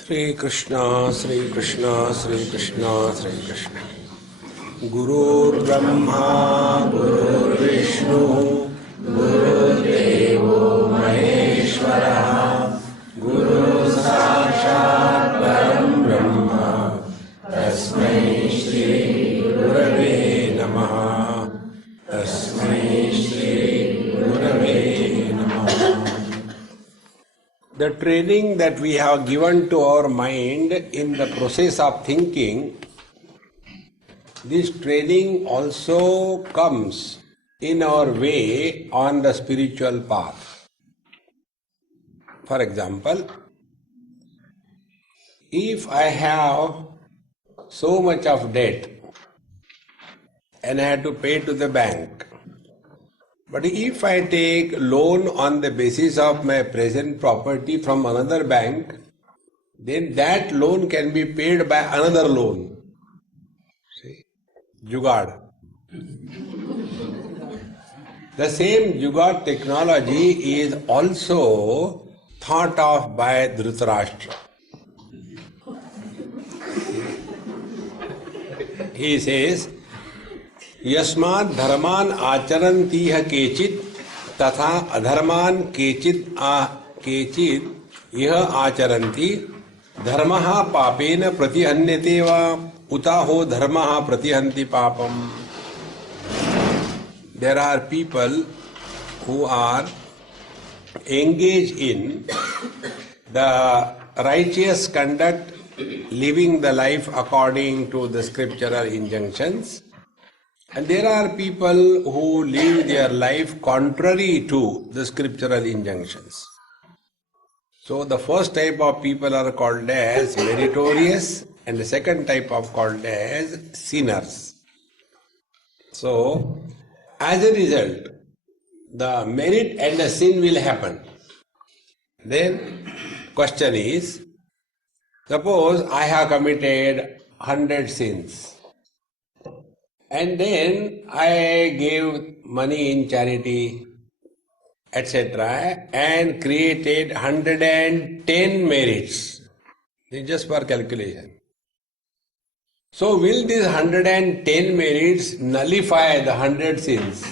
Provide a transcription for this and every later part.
Sri Krishna, Sri Krishna, Sri Krishna, Sri Krishna. Guru Brahma, Guru Vishnu, Guru Devo Maheshwara, Guru Sakshat Param Brahma, Tasmai Shri Gurave Namaha, Tasmai Shri Gurave Namaha. The training that we have given to our mind in the process of thinking, this training also comes in our way on the spiritual path. For example, if I have so much of debt and I have to pay to the bank, but if I take loan on the basis of my present property from another bank, then that loan can be paid by another loan. See? Jugaad. The same Jugaad technology is also thought of by Dhritarashtra. He says, Yasmad dharman acharantiha kechit tatha adharman kechit iha acharanti dharmaha papena pratihanyate va utaho dharmaha pratihanti papam. There are people who are engaged in the righteous conduct, living the life according to the scriptural injunctions. And there are people who live their life contrary to the scriptural injunctions. So the first type of people are called as meritorious, and the second type of called as sinners. So, as a result, the merit and the sin will happen. Then, question is, suppose I have committed 100 sins, and then I gave money in charity, etc., and created 110 merits. This is just for calculation. So will these 110 merits nullify the 100 sins?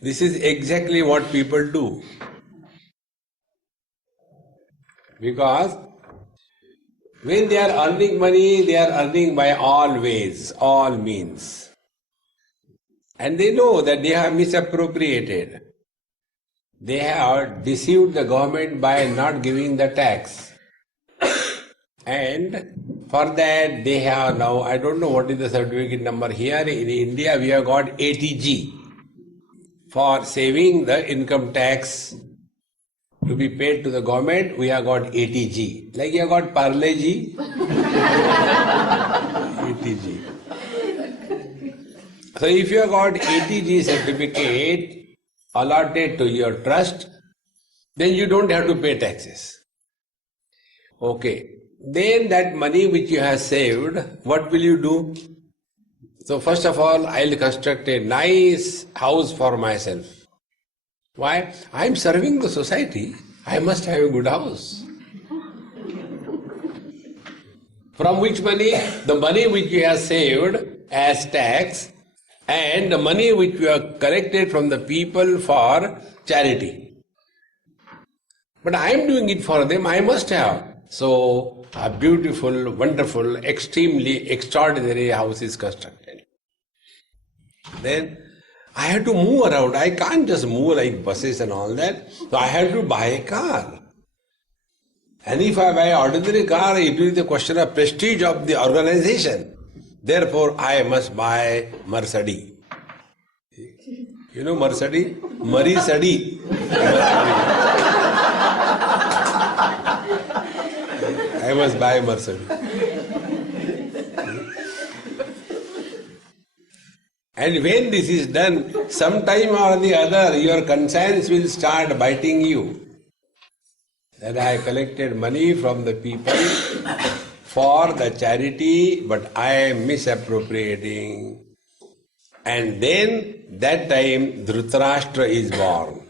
This is exactly what people do. Because when they are earning money, they are earning by all ways, all means. And they know that they have misappropriated. They have deceived the government by not giving the tax. And for that they have now, I don't know what is the certificate number here, in India we have got ATG. For saving the income tax to be paid to the government, we have got ATG. Like you have got Parle-G, ATG. So if you have got ATG certificate allotted to your trust, then you don't have to pay taxes. Okay. Then that money which you have saved, what will you do? So first of all, I'll construct a nice house for myself. Why? I'm serving the society. I must have a good house. From which money? The money which you have saved as tax and the money which you have collected from the people for charity. But I am doing it for them, I must have. So a beautiful, wonderful, extremely extraordinary house is constructed. Then I have to move around. I can't just move like buses and all that. So I have to buy a car. And if I buy an ordinary car, it will be the question of prestige of the organization. Therefore, I must buy Mercedes. You know Mercedes? Marie-Sadi. I must buy Mercedes. And when this is done, sometime or the other, your conscience will start biting you. That I collected money from the people for the charity, but I am misappropriating. And then, that time, Dhritarashtra is born.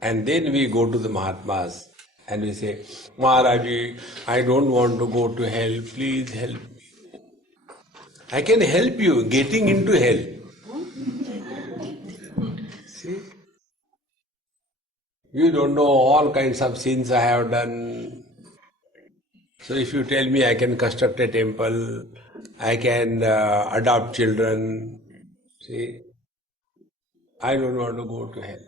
And then we go to the Mahatmas and we say, Maharaji, I don't want to go to hell, please help me. I can help you getting into hell. See? You don't know all kinds of sins I have done. So if you tell me I can construct a temple, I can adopt children, see, I don't want to go to hell.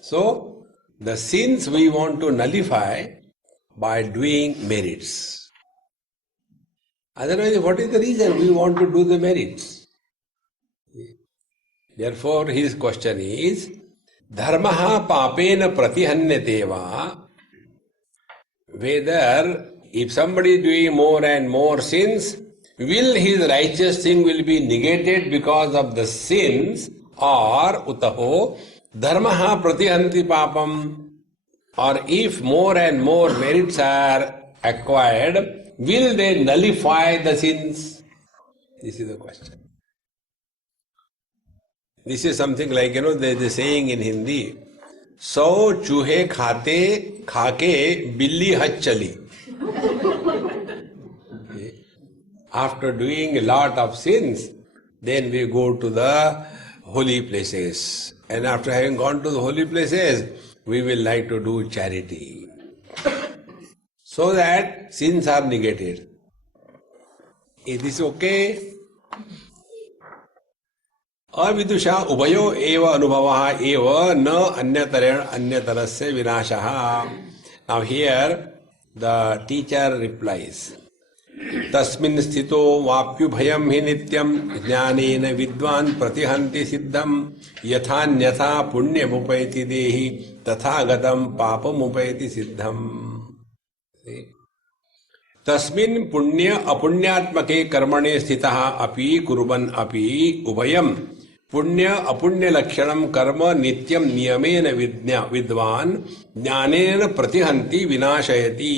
So, the sins we want to nullify by doing merits. Otherwise, what is the reason we want to do the merits? Therefore, his question is, Dharmaha papena pratihanyate va, whether if somebody is doing more and more sins, will his righteous thing will be negated because of the sins, or utaho dharmaha pratihanti papam, or if more and more merits are acquired, will they nullify the sins? This is the question. This is something like, there is a saying in Hindi, 100 चूहे खाते खाके बिल्ली हज चली. After doing a lot of sins, then we go to the holy places. And after having gone to the holy places, we will like to do charity. So that sins are negated. Is this okay? अविदुषा उभयो एव अनुभवः एव न अन्यतरेण अन्यतरस्य विनाशः. Now here the teacher replies, तस्मिन् स्थितो वाप्युभयं हि नित्यं ज्ञानेन विद्वान् प्रतिहन्ति सिद्धं यथान्यथा पुण्यमुपैति देहि तथा गतं पापमुपैति सिद्धम्. तस्मिन् पुण्य अपुण्यात्मके कर्मणे स्थितः अपि कुर्वन् अपि उभयं पुण्य अपुण्य लक्षणं कर्म नित्यं नियमेन विद्वान् ज्ञानेन प्रतिहन्ति विनाशयति.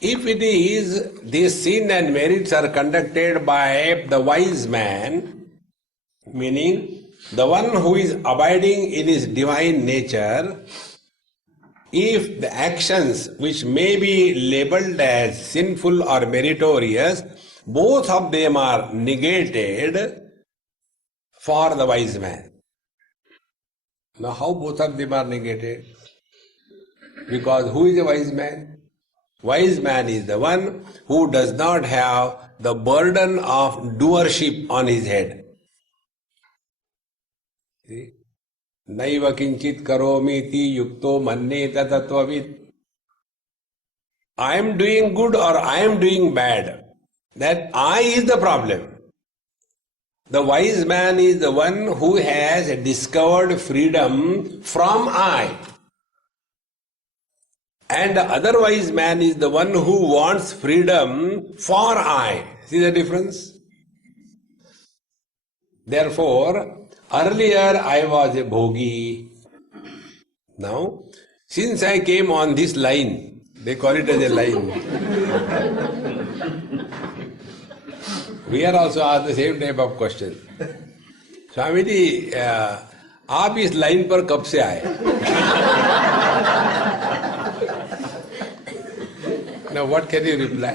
If it is, this sin and merits are conducted by the wise man, meaning the one who is abiding in his divine nature, if the actions which may be labeled as sinful or meritorious, both of them are negated for the wise man. Now how both of them are negated? Because who is a wise man? Wise man is the one who does not have the burden of doership on his head. See? Naiva kinchit karomiti yukto manneta tattvavid. I am doing good or I am doing bad. That I is the problem. The wise man is the one who has discovered freedom from I. And the other wise man is the one who wants freedom for I. See the difference? Therefore, earlier I was a bhogi. Now, since I came on this line, they call it as a line. We are also asked the same type of question. Swami ji, आप इस line पर कब से आए? Now what can you reply?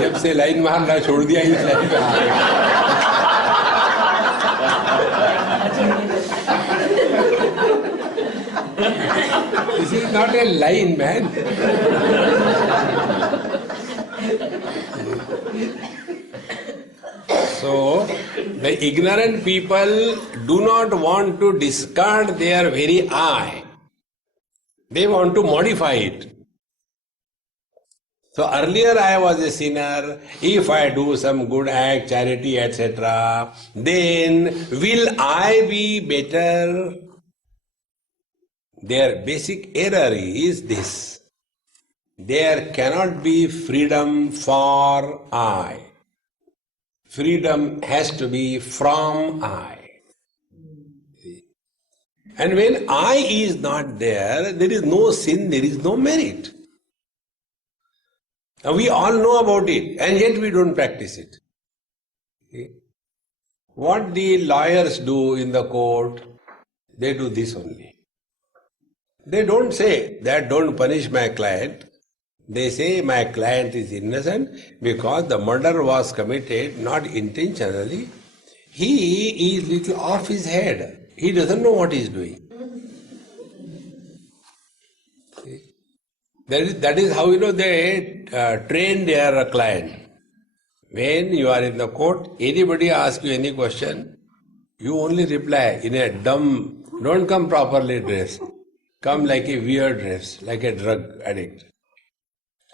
जब से line मारना छोड़ दिया इस लाइन पे आ गए. This is not a line, man. So, the ignorant people do not want to discard their very I. They want to modify it. So earlier I was a sinner, if I do some good act, charity, etc., then will I be better? Their basic error is this. There cannot be freedom for I. Freedom has to be from I. And when I is not there, there is no sin, there is no merit. Now we all know about it, and yet we don't practice it. Okay? What the lawyers do in the court, they do this only. They don't say that don't punish my client. They say my client is innocent because the murder was committed not intentionally. He is little off his head. He doesn't know what he is doing. That is how they train their client. When you are in the court, anybody asks you any question, you only reply in a dumb, don't come properly dressed. Come like a weird dress, like a drug addict.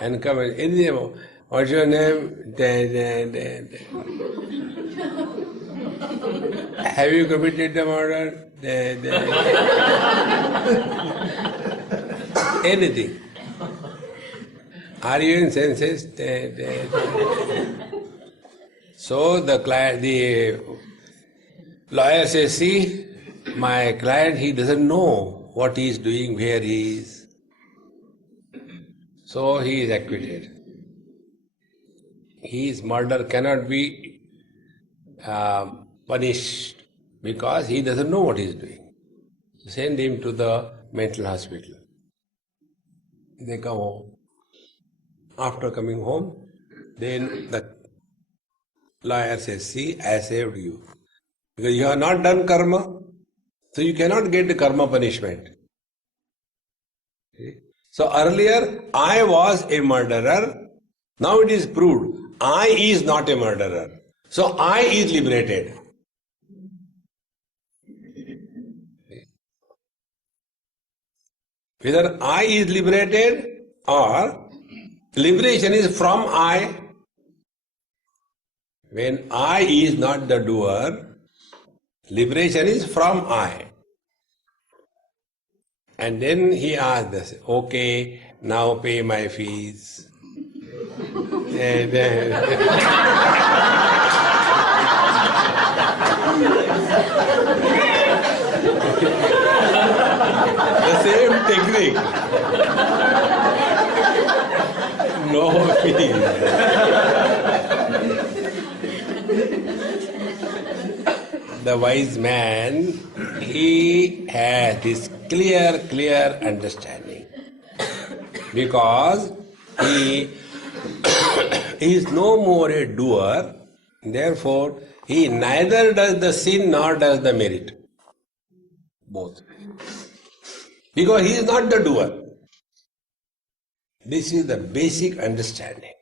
And come and anything, what's your name? Have you committed the murder? Anything. Are you in senses? So the lawyer says, see, my client, he doesn't know what he is doing, where he is. So he is acquitted. His murder cannot be punished because he doesn't know what he is doing. Send him to the mental hospital. They come home. After coming home, then the lawyer says, see, I saved you. Because you have not done karma, so you cannot get the karma punishment. So earlier, I was a murderer. Now it is proved, I is not a murderer. So I is liberated. Whether I is liberated or liberation is from I. When I is not the doer, liberation is from I. And then he asked us, okay, now pay my fees. And the same technique. No fees. The wise man, he has this clear understanding. Because he is no more a doer, therefore he neither does the sin nor does the merit. Both. Because he is not the doer. This is the basic understanding.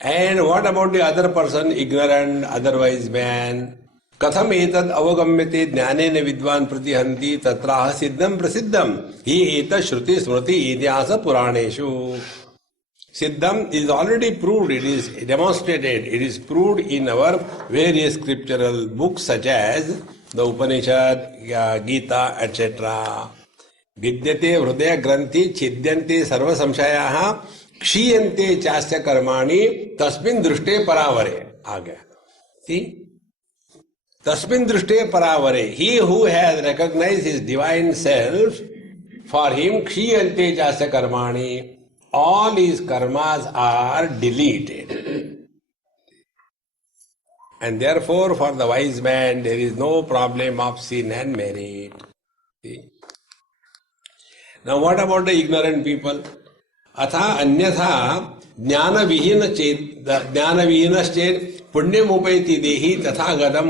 And what about the other person, ignorant, otherwise man? कथम एतद् अवगम्यते ज्ञानेन विद्वान् प्रतिहन्ति तत्राह सिद्धं प्रसिद्धं हि एतत् श्रुति स्मृति इतिहास पुराणेषु. Siddham is already proved, it is demonstrated, it is proved in our various scriptural books such as the Upanishad, Gita, etc. Vidyate hridaya granthi chidyante sarva samshayaha क्षीयन्ते चास्य कर्माणि तस्मिन् दृष्टे परावरे. आ गया. See? Tasmin drishte paravare. He who has recognized his divine self, for him kshiyante jasya karmani. All his karmas are deleted. And therefore, for the wise man, there is no problem of sin and merit. See? Now, what about the ignorant people? Atha anyatha jnana vihina chet, jnana vihina chet Punyam उपैति देहि तथा गदम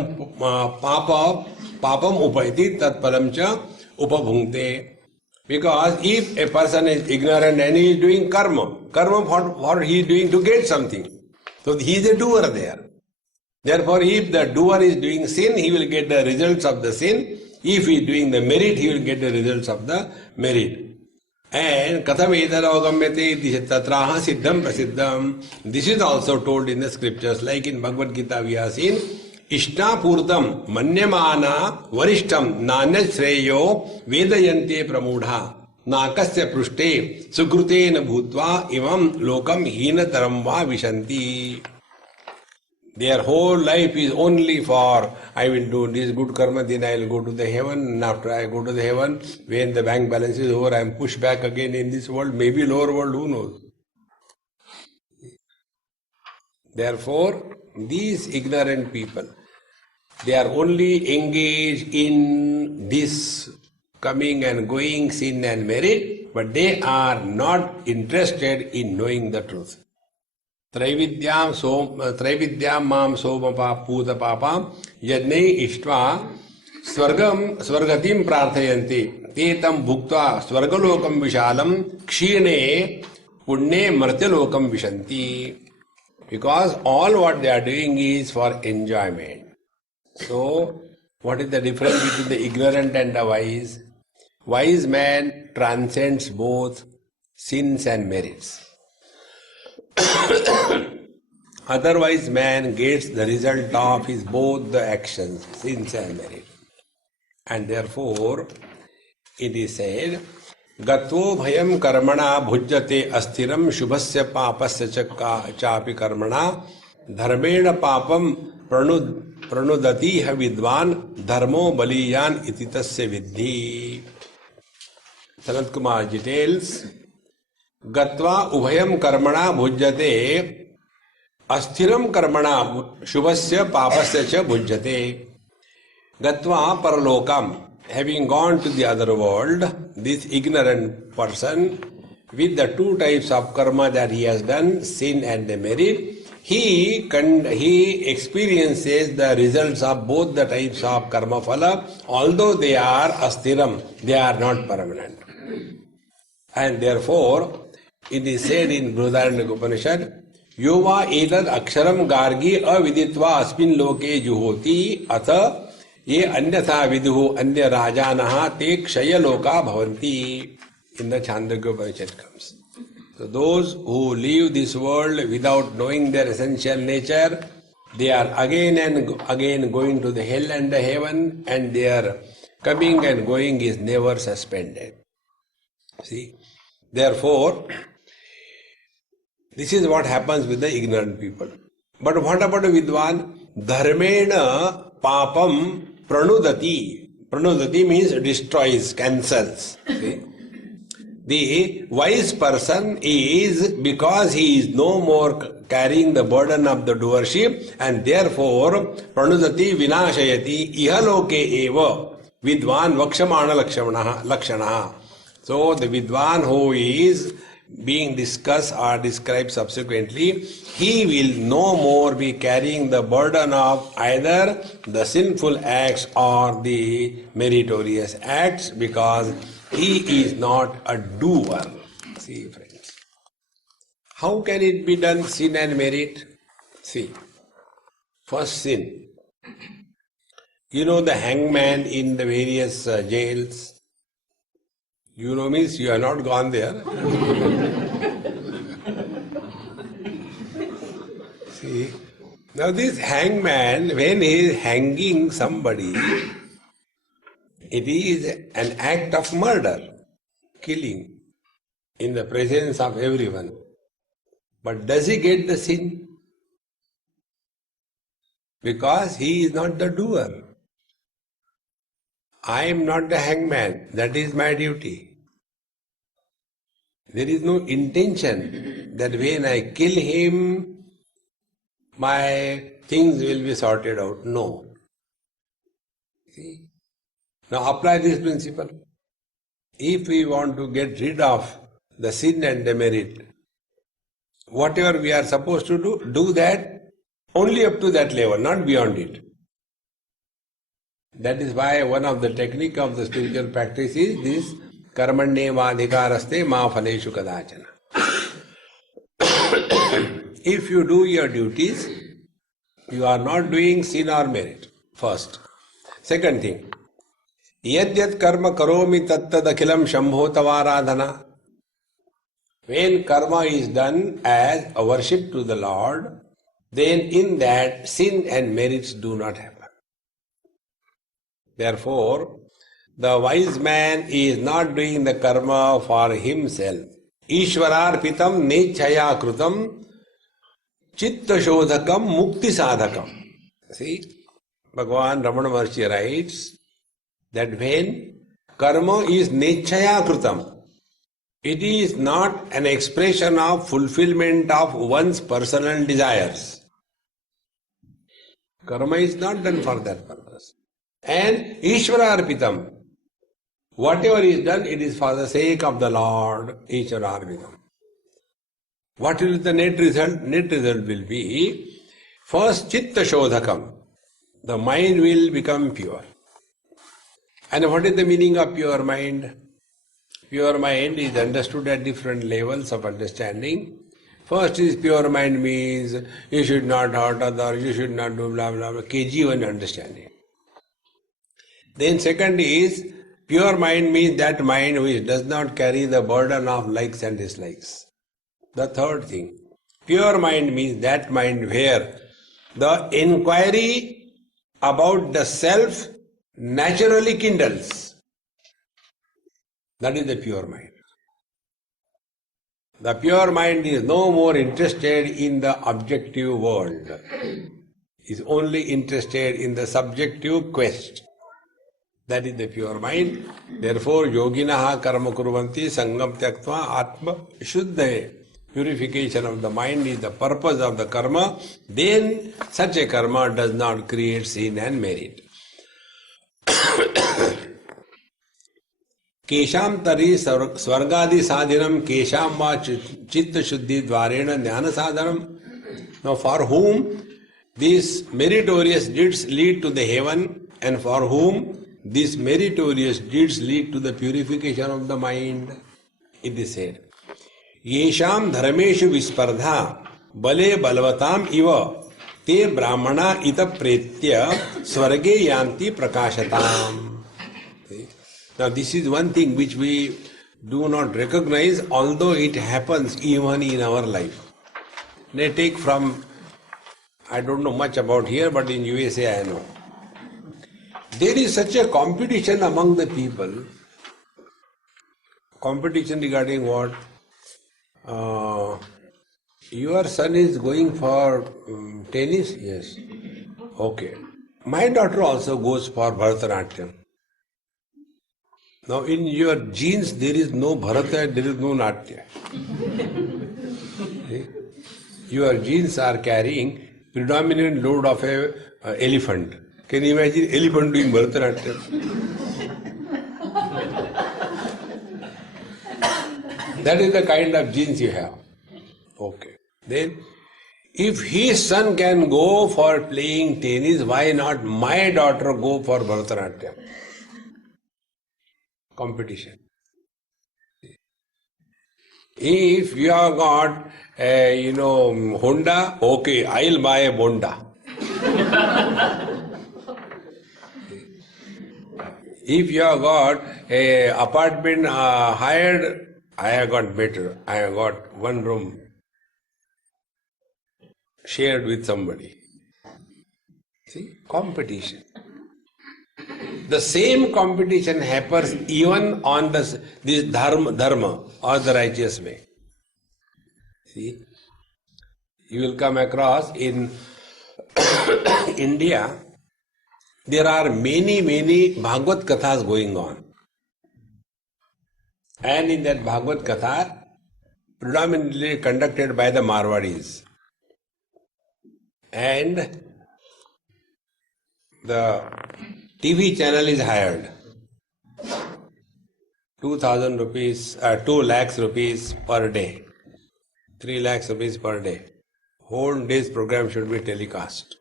पापम उपैति तत्परम च उपभुंक्ते. Because if a person is ignorant and he is doing karma what he is doing to get something, so he is a doer there. Therefore, if the doer is doing sin, he will get the results of the sin. If he is doing the merit, he will get the results of the merit. And katham etadavagamyate tatraha siddham prasiddham. This is also told in the scriptures, like in Bhagavad Gita we have seen, Ishnapurtam manyamana varishtam nanya shreyo vedayante pramudha nakasya prushte sukrutena bhutva imam lokam hinataram va vishanti. Their whole life is only for, I will do this good karma, then I will go to the heaven, and after I go to the heaven, when the bank balance is over, I am pushed back again in this world, maybe lower world, who knows. Therefore, these ignorant people, they are only engaged in this coming and going, sin and merit, but they are not interested in knowing the truth. त्रैविद्यां माम सोमपा पूत पापाम यज्ञै इष्ट्वा स्वर्गतिं प्रार्थयन्ति ते तं भुक्त्वा स्वर्गलोकं विशालं क्षीणे पुण्ये मर्त्यलोकं विशन्ति. Because all what they are doing is for enjoyment. So, what is the difference between the ignorant and the wise? Wise man transcends both sins and merits. Otherwise, man gets the result of his both the actions, sins and merit. And therefore, it is said, Gatvo bhayam karmana bhujjate asthiram shubhasya papasya chapi karmana dharmena papam pranudati vidvan dharmo baliyan iti tasya vidhi. Sanat Kumar details, Gatva ubhayam karmana bhujjate asthiram karmana shubhasya papasya cha bhujjate. Gatva paralokam. Having gone to the other world, this ignorant person, with the two types of karma that he has done, sin and the merit, he experiences the results of both the types of karma phala, although they are asthiram, they are not permanent. And therefore, it is said in Brihadaranyaka Upanishad, Yova edad aksharam gargi aviditva asmin loke juhoti atha ये अन्यथा विदुः अन्य राजानः ते क्षय लोका भवन्ति. In the Chandogya Upanishad comes. So those who leave this world without knowing their essential nature, they are again and again going to the hell and the heaven, and their coming and going is never suspended. See? Therefore, this is what happens with the ignorant people. But what about a Vidwan? Dharmena papam pranudati. Pranudati means destroys, cancels. See? The wise person is, because he is no more carrying the burden of the doership, and therefore pranudati vinashayati ihaloke eva vidvan vakshamana lakshanaha. So the vidvan who is being discussed or described subsequently, he will no more be carrying the burden of either the sinful acts or the meritorious acts, because he is not a doer. See, friends. How can it be done, sin and merit? See, first sin. You know the hangman in the various jails. You know means you have not gone there. See, now this hangman, when he is hanging somebody, it is an act of murder, killing, in the presence of everyone. But does he get the sin? Because he is not the doer. I am not the hangman, that is my duty. There is no intention that when I kill him, my things will be sorted out. No. See? Now apply this principle. If we want to get rid of the sin and the merit, whatever we are supposed to do that only up to that level, not beyond it. That is why one of the technique of the spiritual practice is this karmanyevadhikaraste ma phaleshu kadachana. If you do your duties, you are not doing sin or merit. First. Second thing, yadyat karma karomi tattad akhilam shambho tavaradhana. When karma is done as a worship to the Lord, then in that sin and merits do not happen. Therefore, the wise man is not doing the karma for himself. Ishwararpitam nechaya krutam chitta shodhakam mukti sadhakam. See, Bhagavan Ramana Maharshi writes that when karma is nechaya krutam, it is not an expression of fulfillment of one's personal desires. Karma is not done for that purpose. And Ishvara Arpitam, Whatever is done, it is for the sake of the Lord, Ishvara Arvidam. What will be the net result? Net result will be, first Chitta Shodhakam. The mind will become pure. And what is the meaning of pure mind? Pure mind is understood at different levels of understanding. First is pure mind means you should not hurt others, you should not do blah blah blah, KG1 understanding. Then second is pure mind means that mind which does not carry the burden of likes and dislikes. The third thing, pure mind means that mind where the inquiry about the self naturally kindles. That is the pure mind. The pure mind is no more interested in the objective world, is only interested in the subjective quest. That is the pure mind. Therefore, yoginaha karma kurvanti sangam tyaktva atma shuddhaye. Purification of the mind is the purpose of the karma. Then such a karma does not create sin and merit. Kesham tari swargadi sadhanam kesham va chitta shuddhi dvarena jnana sadhanam. Now for whom these meritorious deeds lead to the heaven, and for whom these meritorious deeds lead to the purification of the mind, it is said. Yesham dharmeshu vispardha bale balvatam iva te brahmana ita pretya swarge yanti prakashatam. Now this is one thing which we do not recognize, although it happens even in our life. They take from, I don't know much about here, but in USA I know. There is such a competition among the people. Competition regarding what? Your son is going for tennis? Yes. Okay. My daughter also goes for Bharatanatyam. Now in your genes there is no Bharata, there is no Natya. Your genes are carrying predominant load of a elephant. Can you imagine elephant doing Bharatanatyam? That is the kind of genes you have. Okay. Then, if his son can go for playing tennis, why not my daughter go for Bharatanatyam? Competition. If you have got a, Honda, okay, I'll buy a Bonda. If you have got a apartment hired, I have got better. I have got one room shared with somebody. See, competition. The same competition happens even on this dharma or the righteous way. See, you will come across in India, there are many Bhagavad Kathas going on. And in that Bhagavad Katha, predominantly conducted by the Marwadis. And the TV channel is hired. 2,000 rupees, 2 lakhs rupees per day. 3 lakhs rupees per day. Whole day's program should be telecast.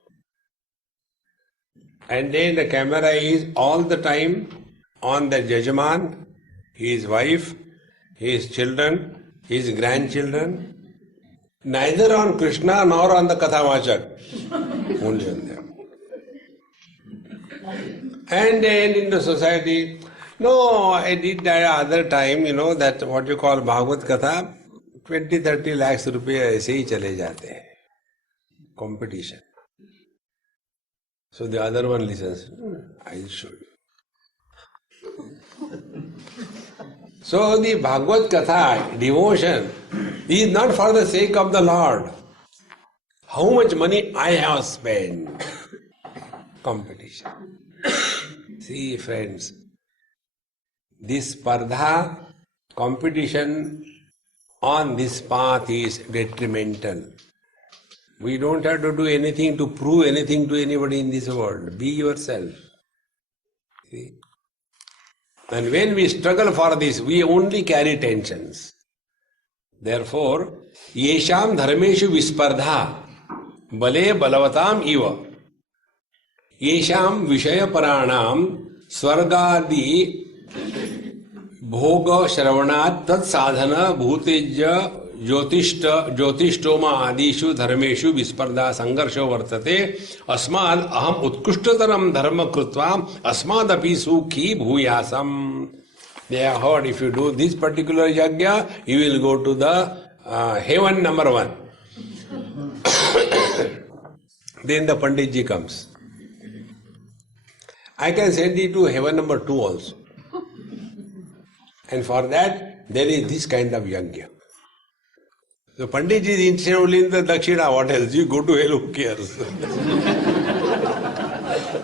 And then the camera is all the time on the Jajman, his wife, his children, his grandchildren, neither on Krishna nor on the Kathavachak, only on them. And then in the society, no, I did that other time, that what you call Bhagavad Katha, 20-30 lakhs rupees ऐसे ही चले जाते हैं. Competition. So the other one listens, I'll show you. So the Bhagavad Katha, devotion, is not for the sake of the Lord. How much money I have spent? Competition. See, friends, this spardha, competition on this path is detrimental. We don't have to do anything to prove anything to anybody in this world. Be yourself. See? And when we struggle for this, we only carry tensions. Therefore, yesham dharmeshu vispardha bale balavatam iva yesham vishaya paranam swargadi bhoga shravanat tat sadhana bhutejya ज्योतिष्टोमा आदिषु धर्मेषु विस्पर्धा संघर्षो वर्तते अस्माद् अहम उत्कृष्टतरम धर्म कृत्वा अस्मादपि सुखी भूयासम. They have heard if you do this particular yajna, you will go to the heaven number 1. Then the Panditji comes. I can send you to heaven number 2 also. And for that, there is this kind of yajna. So Panditji is interested only in the Dakshina, what else? You go to hell, who cares?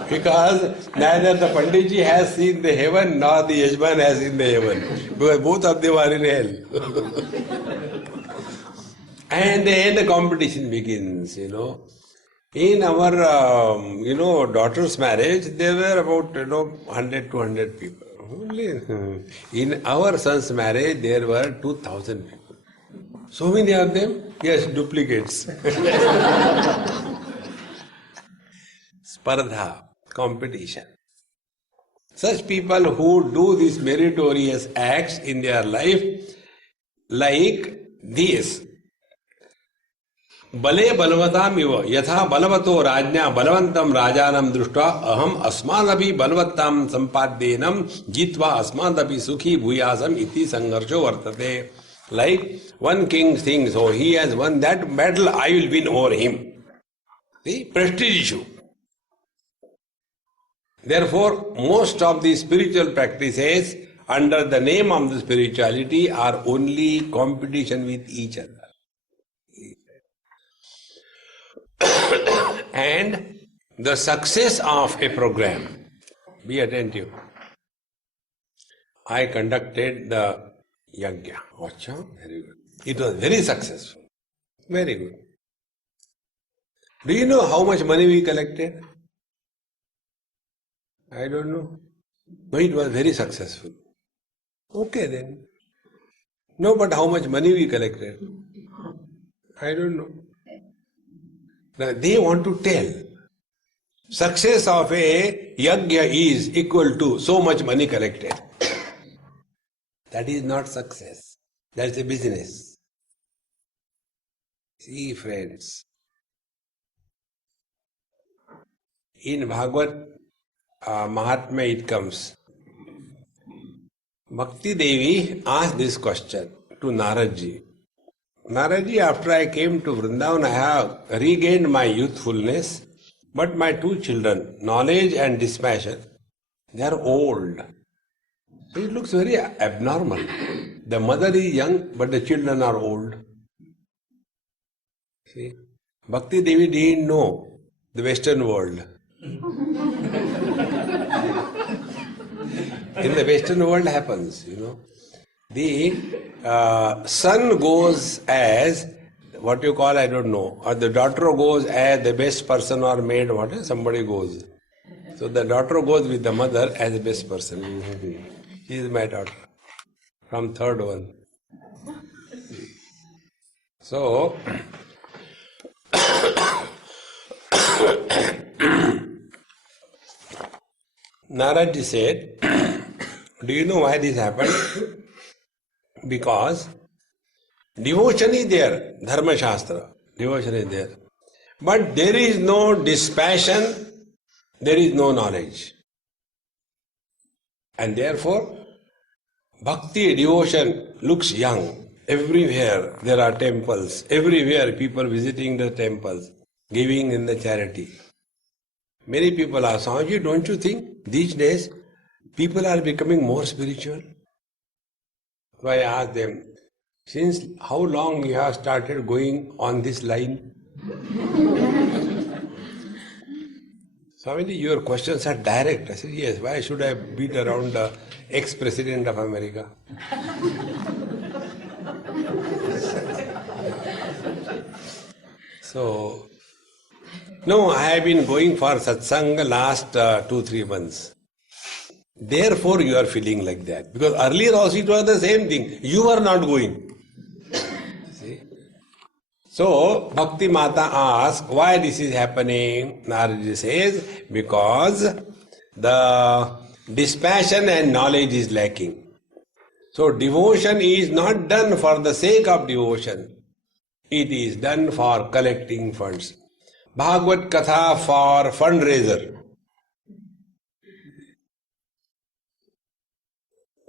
Because neither the Panditji has seen the heaven nor the Yajman has seen the heaven. Because both of them are in hell. And then the competition begins, In our, daughter's marriage, there were about, 100, 200 people. Only in our son's marriage, there were 2,000 people. So many of them? Yes, duplicates. Spardha, competition. Such people who do these meritorious acts in their life, like this. Bale balavatam iva yatha balavato rajna balavantam rajanam drushta aham asmadapi balavatam sampaddenam jitva asmadapi sukhi bhuyasam iti sangarsho vartate. Like one king thinks, oh, he has won that battle, I will win over him. See, prestige issue. Therefore, most of the spiritual practices under the name of the spirituality are only competition with each other. And the success of a program, be attentive. I conducted the yajna. Acha, very good. It was very successful. Very good. Do you know how much money we collected? I don't know. But it was very successful. Okay then. No, but how much money we collected? I don't know. Now they want to tell. Success of a yajna is equal to so much money collected. That is not success. That's a business. See, friends, in Bhagavad Mahatmya it comes. Bhakti Devi asked this question to Naradji. Naradji, after I came to Vrindavan, I have regained my youthfulness, but my 2 children, knowledge and dispassion, they are old. So it looks very abnormal. The mother is young, but the children are old. See, Bhakti Devi didn't know the Western world. In the Western world happens, The son goes as, what you call, I don't know, or the daughter goes as the best person or maid, somebody goes. So the daughter goes with the mother as the best person. She is my daughter, from 3rd one. So, Naradji said, do you know why this happened? Because devotion is there, Dharma Shastra, devotion is there. But there is no dispassion, there is no knowledge. And therefore, bhakti, devotion looks young. Everywhere there are temples, everywhere people visiting the temples, giving in the charity. Many people ask, Swamiji, don't you think these days people are becoming more spiritual? So I ask them, since how long you have started going on this line? Swamiji, your questions are direct. I said, yes, why should I beat around the ex-president of America? So, no, I have been going for satsang last 2-3 months. Therefore you are feeling like that. Because earlier also it was the same thing. You are not going. See? So Bhakti Mata asks why this is happening. Narada says because the dispassion and knowledge is lacking. So devotion is not done for the sake of devotion. It is done for collecting funds. Bhagavad Katha for fundraiser.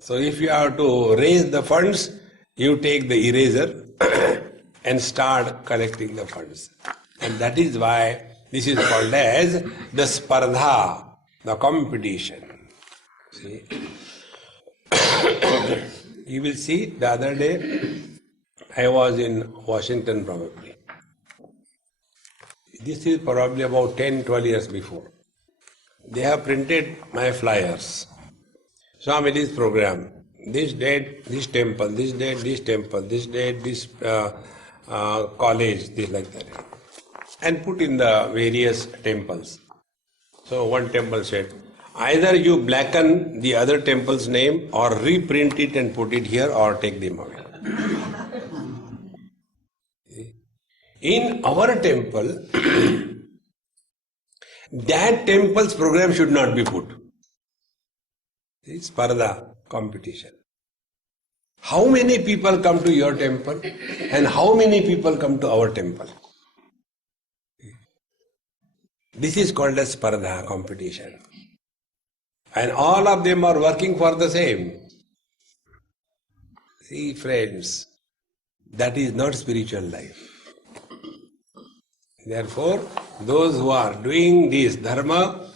So if you have to raise the funds, you take the eraser and start collecting the funds. And that is why this is called as the spardha, the competition. See? You will see the other day I was in Washington probably. This is probably about 10-12 years before. They have printed my flyers. Swamiji's program. This date, this temple, this date, this temple, this date, this college, this like that. And put in the various temples. So one temple said, either you blacken the other temple's name or reprint it and put it here or take them away. In our temple, that temple's program should not be put. It's Spardha, competition. How many people come to your temple and how many people come to our temple? This is called as Spardha, competition. And all of them are working for the same. See, friends, that is not spiritual life. Therefore, those who are doing this dharma,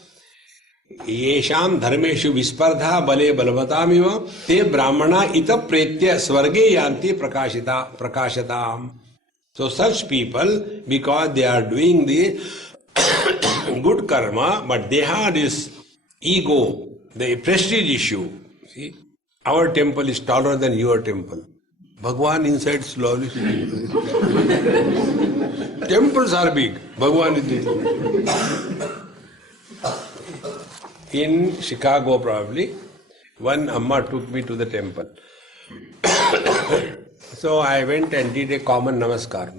yesham dharmeshu vispardha bale balvatamiva te brahmana ita pretya swarge yanti prakashatam. So such people, because they are doing the good karma, but they have this ego, the prestige issue. See, our temple is taller than your temple. Bhagwan inside slowly. Temples are big. Bhagwan is little. In Chicago probably, one Amma took me to the temple. So I went and did a common namaskar.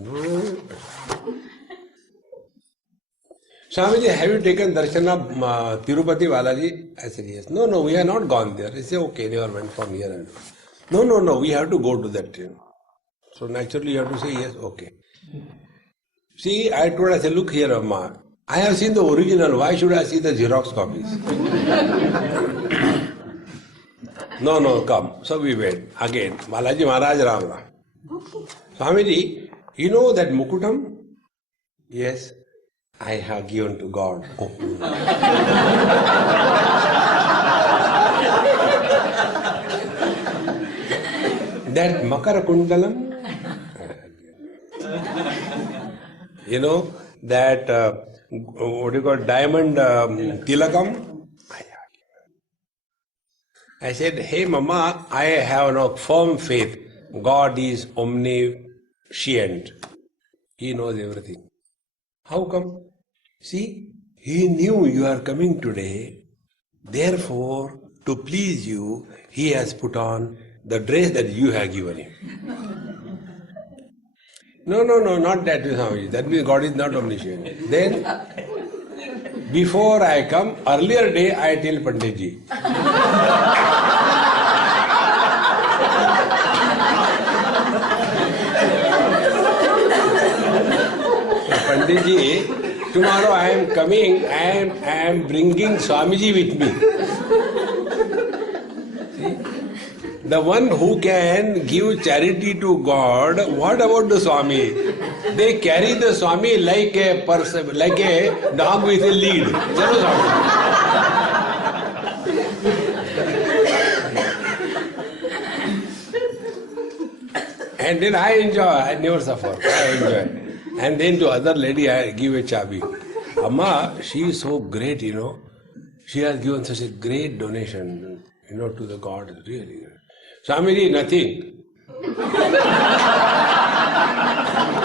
Swamiji, have you taken darshan of Tirupati Balaji? I said, yes. No, we have not gone there. He said, okay, they all went from here. And no, we have to go to that train. So naturally you have to say, yes, okay. See, I told her, I said, look here, Amma, I have seen the original, why should I see the Xerox copies? No, come. So we went. Again, Balaji Maharaj Ramla. Swamiji, you know that Mukutam? Yes, I have given to God. Oh. That Makara Kundalam? You know, that, what do you call, diamond tilakam? I said, hey Mama, I have no firm faith. God is omniscient. He knows everything. How come? See, He knew you are coming today. Therefore, to please you, He has put on the dress that you have given Him. No, not that way. That means God is not omniscient. Then, before I come, earlier day I tell Panditji. Panditji, tomorrow I am coming, I am bringing Swamiji with me. The one who can give charity to God, what about the Swami? They carry the Swami like a person, like a dog with a lead. And then I enjoy, I never suffer, I enjoy. And then to other lady I give a chabi. Amma, she is so great, you know. She has given such a great donation, you know, to the God, really. Swamiji, nothing.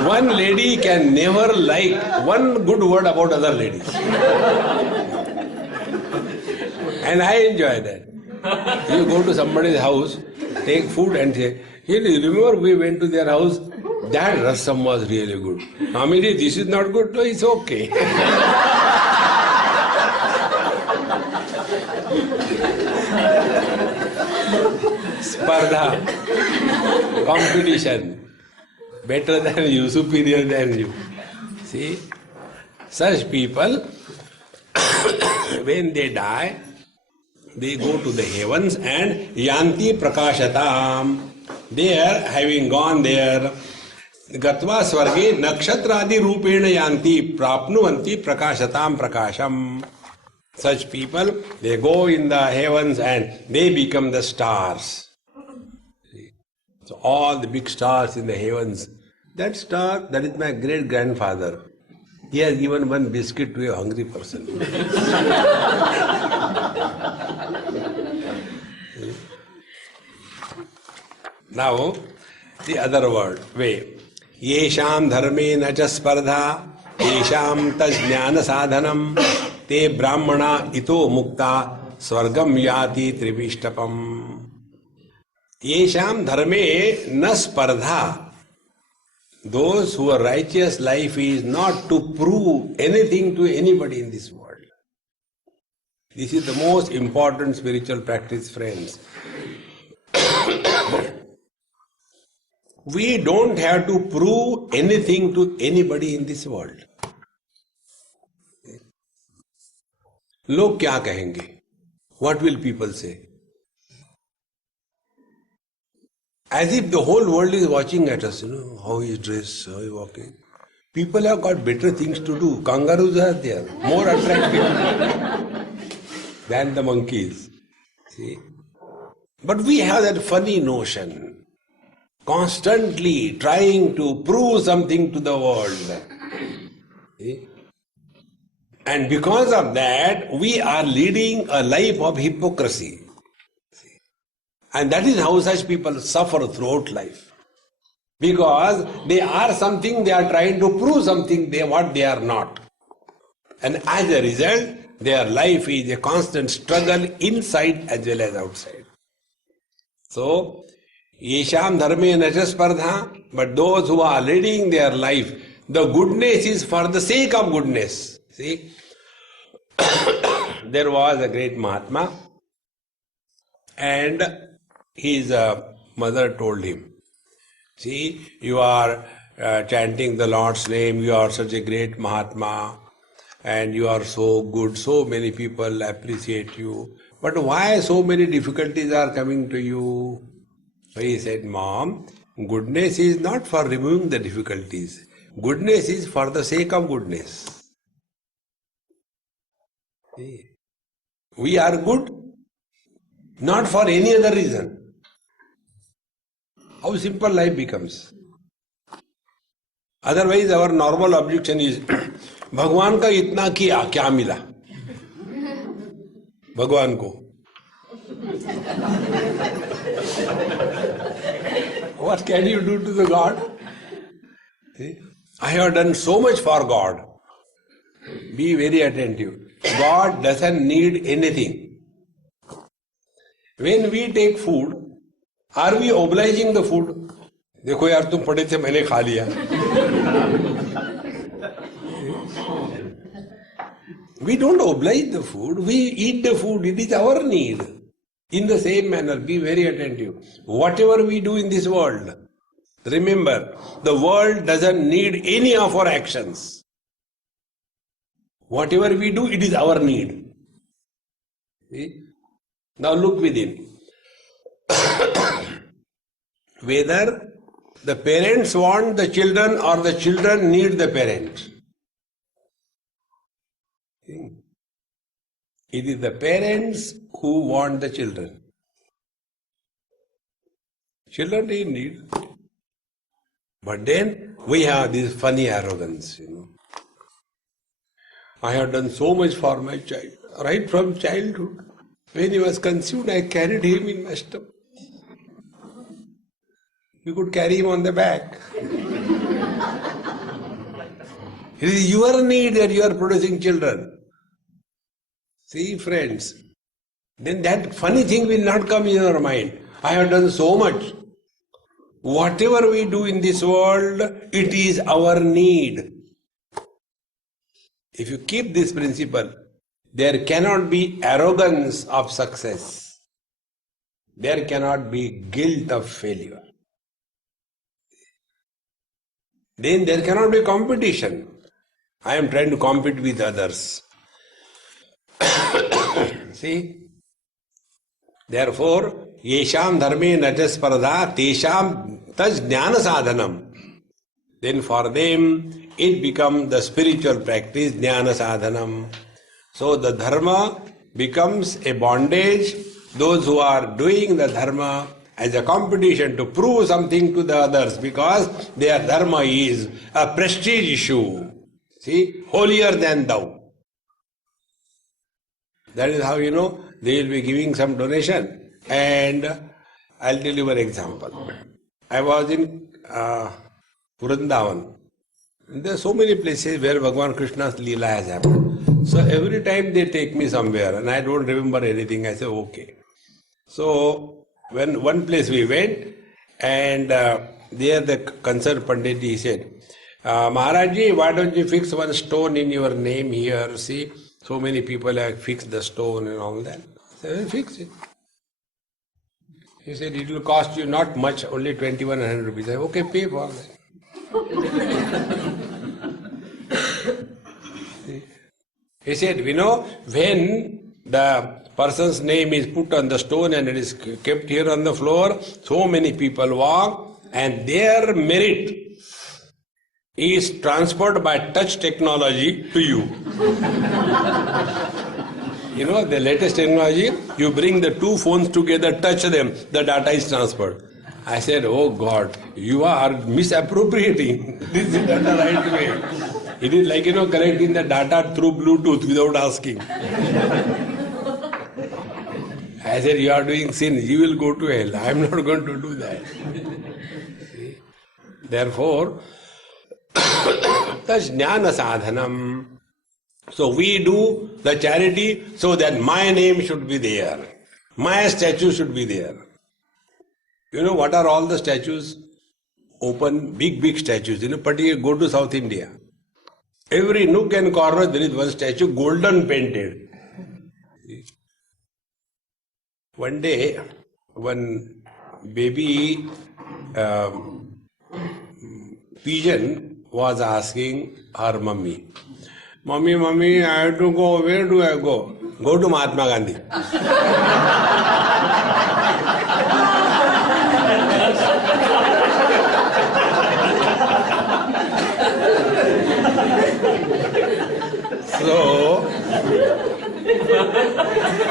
One lady can never like one good word about other ladies. And I enjoy that. You go to somebody's house, take food and say, "Hey, remember we went to their house? That rasam was really good. Amiri, this is not good. No, it's okay." Spardha, competition, better than you, superior than you. See, such people, when they die, they go to the heavens and yanti prakashatam. There, having gone there, gatva swarge nakshatradi rupena yanti prapnuvanti prakashatam prakasham. Such people, they go in the heavens and they become the stars. So all the big stars in the heavens, that star, that is my great grandfather. He has given one biscuit to a hungry person. Now, the other word, way. Yesham dharme na cha spardha, yesham taj jnana sadhanam, te brahmana ito mukta, swargam yati trivishtapam. Yesham dharme na spardha. Those who are righteous life is not to prove anything to anybody in this world. This is the most important spiritual practice, friends. We don't have to prove anything to anybody in this world. लोग क्या कहेंगे? What will people say? As if the whole world is watching at us, how he is dressed, how he is walking. People have got better things to do. Kangaroos are there, more attractive than the monkeys. See? But we have that funny notion, constantly trying to prove something to the world. See? And because of that, we are leading a life of hypocrisy. And that is how such people suffer throughout life. Because they are something, they are trying to prove something what they are not. And as a result, their life is a constant struggle inside as well as outside. So, yesham dharme na cha spardha, but those who are leading their life, the goodness is for the sake of goodness. See, there was a great Mahatma, and his mother told him, "See, you are chanting the Lord's name, you are such a great Mahatma, and you are so good, so many people appreciate you. But why so many difficulties are coming to you?" So he said, "Mom, goodness is not for removing the difficulties. Goodness is for the sake of goodness. See, we are good, not for any other reason." How simple life becomes. Otherwise, our normal objection is, भगवान का इतना किया, क्या मिला भगवान को? What can you do to the God? See? I have done so much for God. Be very attentive. God doesn't need anything. When we take food, are we obliging the food? देखो यार तुम पड़े थे मैंने खा लिया. We don't oblige the food, we eat the food, it is our need. In the same manner, be very attentive. Whatever we do in this world, remember, the world doesn't need any of our actions. Whatever we do, it is our need. See? Now look within. Whether the parents want the children or the children need the parents. It is the parents who want the children. Children they need. But then we have this funny arrogance, I have done so much for my child. Right from childhood. When he was conceived, I carried him in my stomach. You could carry him on the back. It is your need that you are producing children. See, friends, then that funny thing will not come in your mind. I have done so much. Whatever we do in this world, it is our need. If you keep this principle, there cannot be arrogance of success. There cannot be guilt of failure. Then there cannot be competition. I am trying to compete with others. See? Therefore, yesham dharme naja spardha tesham taj jnana sadhanam. Then for them, it becomes the spiritual practice, jnana sadhanam. So the dharma becomes a bondage. Those who are doing the dharma as a competition to prove something to the others because their dharma is a prestige issue. See, holier than thou. That is how they will be giving some donation. And I'll tell you an example. I was in Vrindavan. There are so many places where Bhagavan Krishna's Leela has happened. So every time they take me somewhere and I don't remember anything, I say, okay. So when one place we went and there the concerned Pandit, he said, Maharaji, why don't you fix one stone in your name here? See, so many people have fixed the stone and all that. I said, well, fix it. He said, it will cost you not much, only 2,100 rupees. I said, okay, pay for that. He said, when the person's name is put on the stone and it is kept here on the floor, so many people walk and their merit is transferred by touch technology to you. The latest technology, you bring the two phones together, touch them, the data is transferred. I said, oh God, you are misappropriating. This is not the right way. It is like, collecting the data through Bluetooth without asking. I said, you are doing sin, you will go to hell. I am not going to do that. See? Therefore, that's jnana sadhanam. So we do the charity so that my name should be there. My statue should be there. What are all the statues? Open, big statues. Particularly go to South India. Every nook and corner there is one statue, golden painted. One day, one baby pigeon was asking her mummy, Mummy, I have to go. Where do I go? Go to Mahatma Gandhi.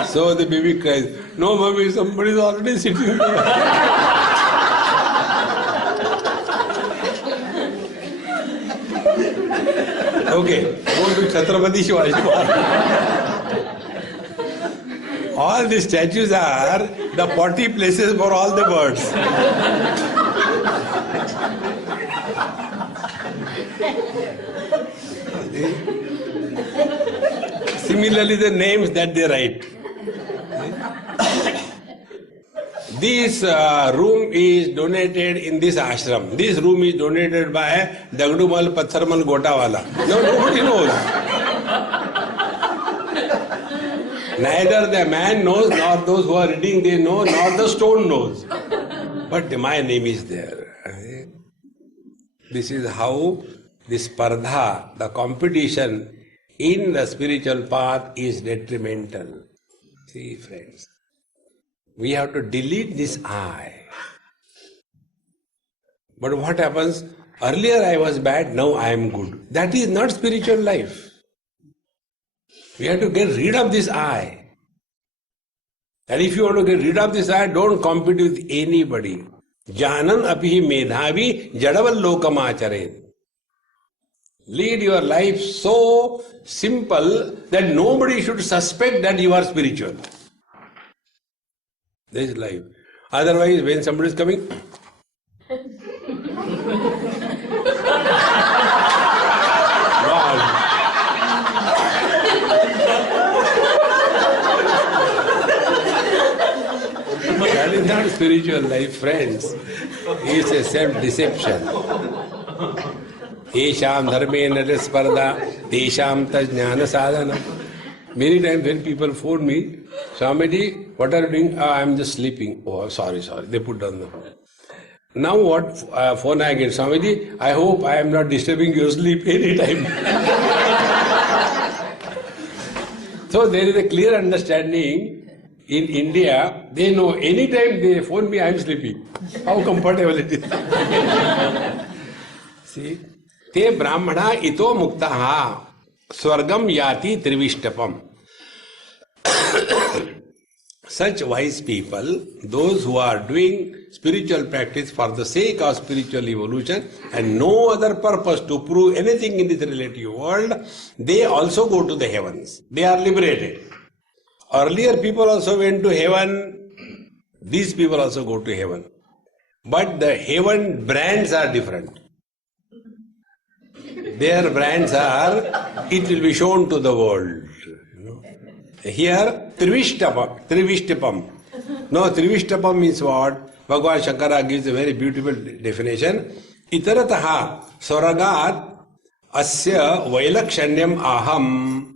So the baby cries, no mummy, somebody is already sitting there. Okay, go to Chhatrapati Shivaji Maharaj. All the statues are the potty places for all the birds. Similarly, the names that they write. This room is donated in this ashram. This room is donated by Dagdumal Patharmal Gotawala. No, nobody knows. Neither the man knows, nor those who are reading they know, nor the stone knows. But my name is there. This is how this spardha, the competition in the spiritual path is detrimental. See, friends. We have to delete this I. But what happens? Earlier I was bad, now I am good. That is not spiritual life. We have to get rid of this I. And if you want to get rid of this I, don't compete with anybody. Janan api medhavi jadaval lokam acharet. Lead your life so simple that nobody should suspect that you are spiritual. This is life. Otherwise, when somebody is coming, God. spiritual life, friends, is a self-deception. Esham dharmena spardha, tesham tajnana sadhana. Many times when people phone me, Swamiji, what are you doing? I am just sleeping. Oh, sorry. They put down the phone. Now what phone I get? Swamiji, I hope I am not disturbing your sleep anytime. So there is a clear understanding. In India, they know anytime they phone me, I am sleeping. How comfortable it is. See? Te brahmana ito muktaha swargam yati trivishtapam. Such wise people, those who are doing spiritual practice for the sake of spiritual evolution and no other purpose to prove anything in this relative world, they also go to the heavens. They are liberated. Earlier people also went to heaven, these people also go to heaven. But the heaven brands are different. Their brands are, it will be shown to the world. Here, Trivishtapam. No, Trivishtapam means what? Bhagavan Shankara gives a very beautiful definition. Itarataha Swaragat Asya Vailakshanyam Aham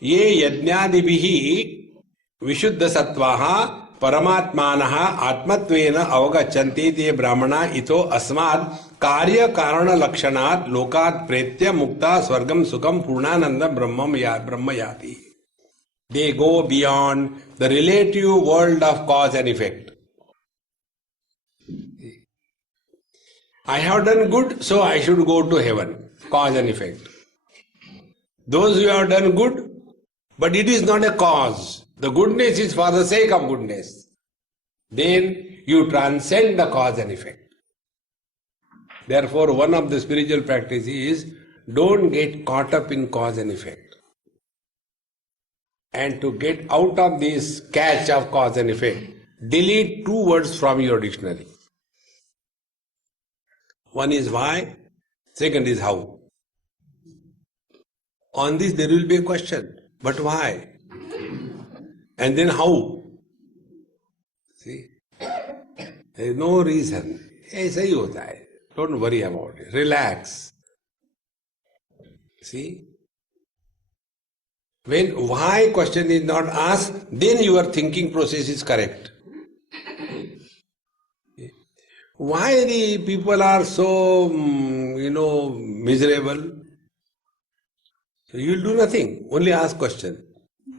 Ye Yajnadibihi Vishuddha Sattvaha Paramatmanaha Atmatvena Avagachanti Te Brahmana Ito Asmad Karya Karana Lakshanat Lokat Pretya Mukta Swargam Sukam Purnananda Brahmayati. They go beyond the relative world of cause and effect. I have done good, so I should go to heaven. Cause and effect. Those who have done good, but it is not a cause. The goodness is for the sake of goodness. Then you transcend the cause and effect. Therefore, one of the spiritual practices is don't get caught up in cause and effect. And to get out of this catch of cause and effect, delete two words from your dictionary. One is why, second is how. On this there will be a question, but why? And then how? See? There is no reason. ऐसा ही होता है. Don't worry about it. Relax. See? When why question is not asked, then your thinking process is correct. Why the people are so, miserable? So you will do nothing, only ask question.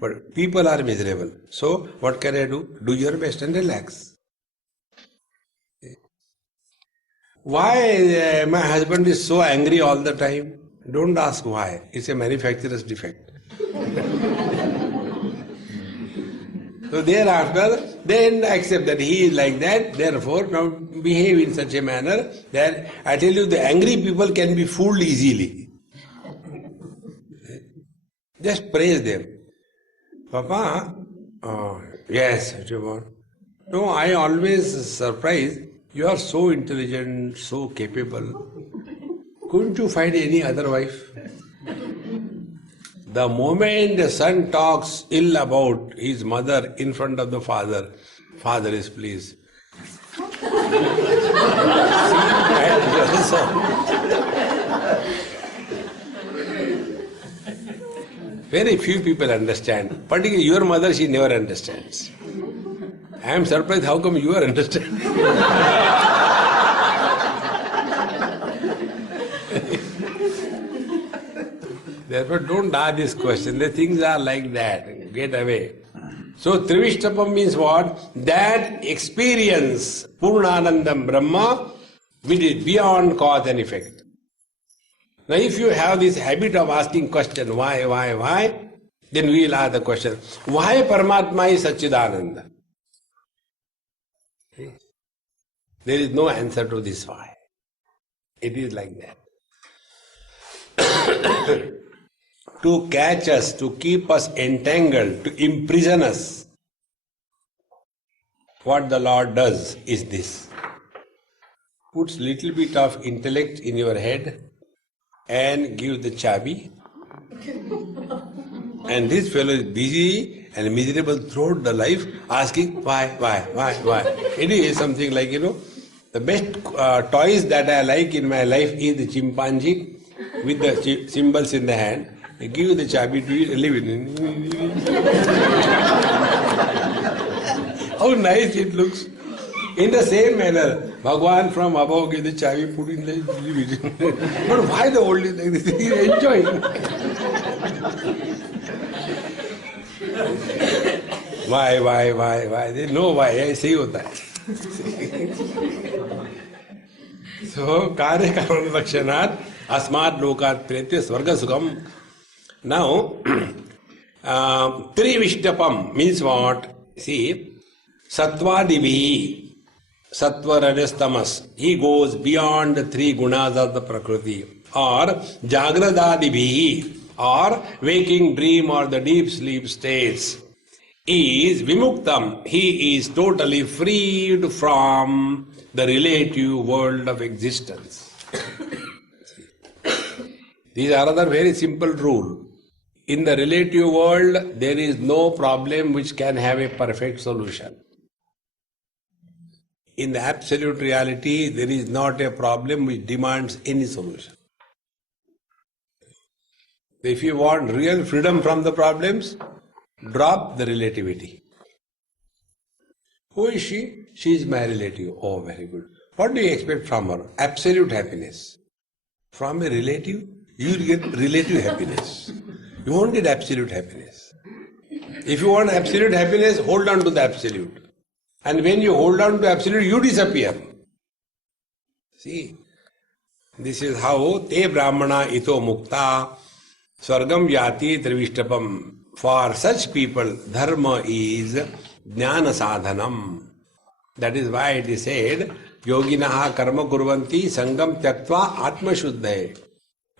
But people are miserable. So what can I do? Do your best and relax. Why my husband is so angry all the time? Don't ask why. It's a manufacturer's defect. So thereafter, then accept that he is like that, therefore now behave in such a manner that I tell you the angry people can be fooled easily. Just praise them. Papa, yes, what you want? No, I always surprised, you are so intelligent, so capable. Couldn't you find any other wife? The moment the son talks ill about his mother in front of the father, father is pleased. Very few people understand. Particularly your mother, she never understands. I am surprised how come you are understanding. Therefore, don't ask this question. The things are like that. Get away. So, Trivishtapam means what? That experience, Purnanandam Brahma, which is beyond cause and effect. Now, if you have this habit of asking question, why, then we will ask the question, why Paramatma is Satchidananda? There is no answer to this why. It is like that. To catch us, to keep us entangled, to imprison us. What the Lord does is this. Puts little bit of intellect in your head and gives the chabi. And this fellow is busy and miserable throughout the life, asking why. It is something like, the best toys that I like in my life is the chimpanzee with the symbols in the hand. They give you the chabi to it and leave it. How nice it looks. In the same manner, Bhagwan from above gave the chabi, put in the leave it. But why the old is like this? He is enjoying. Why? They know why. ऐसे ही होता है. So, कार्य कारण लक्षणात् अस्मात् लोकात् प्रेत्य स्वर्ग सुखम. Now, Trivishtapam means what? See, Sattvadivi, Sattva, Rajas, Tamas. He goes beyond the three gunas of the Prakriti. Or Jagradadivi, or waking dream or the deep sleep states. Is Vimuktam. He is totally freed from the relative world of existence. These are another very simple rule. In the relative world, there is no problem which can have a perfect solution. In the absolute reality, there is not a problem which demands any solution. If you want real freedom from the problems, drop the relativity. Who is she? She is my relative. Oh, very good. What do you expect from her? Absolute happiness. From a relative, you will get relative happiness. You won't get absolute happiness. If you want absolute happiness, hold on to the absolute. And when you hold on to absolute, you disappear. See, this is how te brahmana ito mukta swargam yati trivishtapam. For such people, dharma is jnana sadhanam. That is why it is said, yoginaha karma kurvanti sangam tyaktva atma shuddhaye.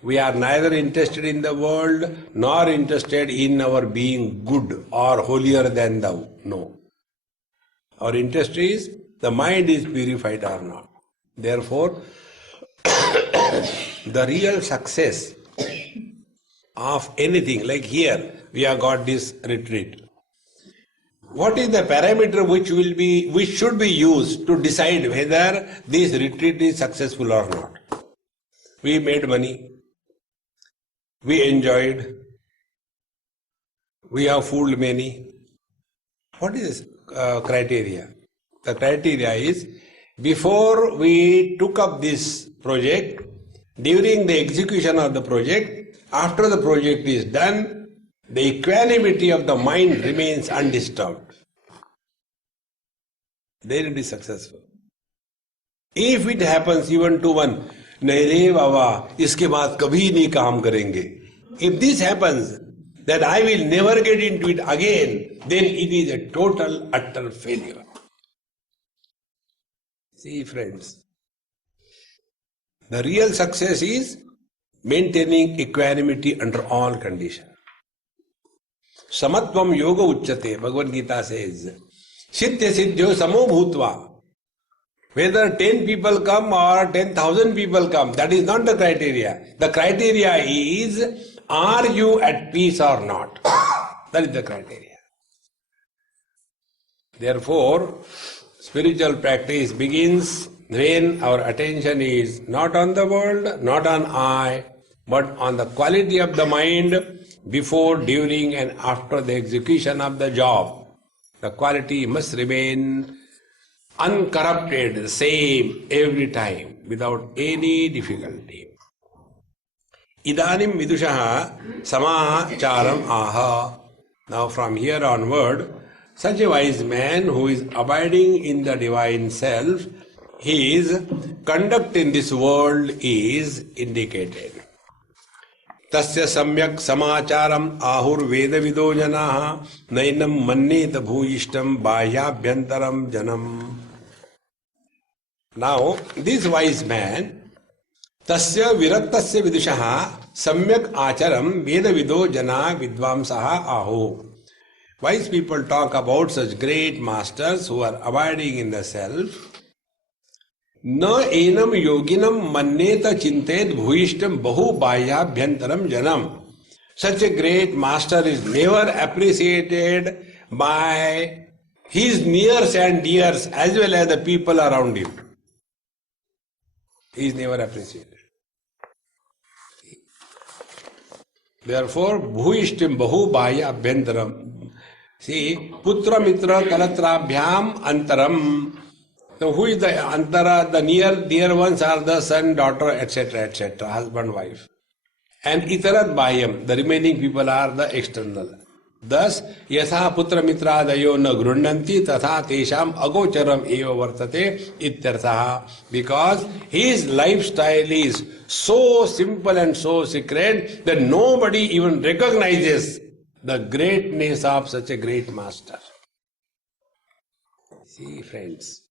We are neither interested in the world nor interested in our being good or holier than thou. No. Our interest is the mind is purified or not. Therefore, the real success of anything, like here, we have got this retreat. What is the parameter which should be used to decide whether this retreat is successful or not? We made money. We enjoyed. We have fooled many. What is criteria? The criteria is, before we took up this project, during the execution of the project, after the project is done, the equanimity of the mind remains undisturbed. Then it is successful. If it happens even to one, नहीं रे बाबा इसके बाद कभी नहीं काम करेंगे. If this happens, that I will never get into it again, then it is a total, utter failure. See, friends, the real success is maintaining equanimity under all conditions. Samatvam yoga uchyate, Bhagavad Gita says, Siddhya siddhyo samo bhutva. Whether 10 people come or 10,000 people come, that is not the criteria. The criteria is, are you at peace or not? That is the criteria. Therefore, spiritual practice begins when our attention is not on the world, not on I, but on the quality of the mind before, during and after the execution of the job. The quality must remain uncorrupted, the same every time, without any difficulty. Idanim vidushaha samacharam aha. Now from here onward, such a wise man who is abiding in the divine self, his conduct in this world is indicated. Tasya samyak samacharam ahur vedavido janaha nainam manneta bhuyishtam bahyabhyantaram janam. Now, this wise man, tasya viraktasya vidushaha samyak acharam vedavido jana vidvamsaha aho. Wise people talk about such great masters who are abiding in the self. Na enam yoginam manneta chintet bhuyishtam bahu bahyabhyantaram janam. Such a great master is never appreciated by his nears and dears as well as the people around him. He is never appreciated. Therefore, bhuishtim bahu bhaya abhyantaram. See, putra mitra kalatrabhyam antaram. So who is the antara? The near dear ones are the son, daughter, etc., husband, wife. And itarat bhahyam, the remaining people are the external. Thus, yatha putra mitradayo na grunanti tatha tesham agocharam eva vartate ityarthaha. Because his lifestyle is so simple and so secret that nobody even recognizes the greatness of such a great master. See, friends,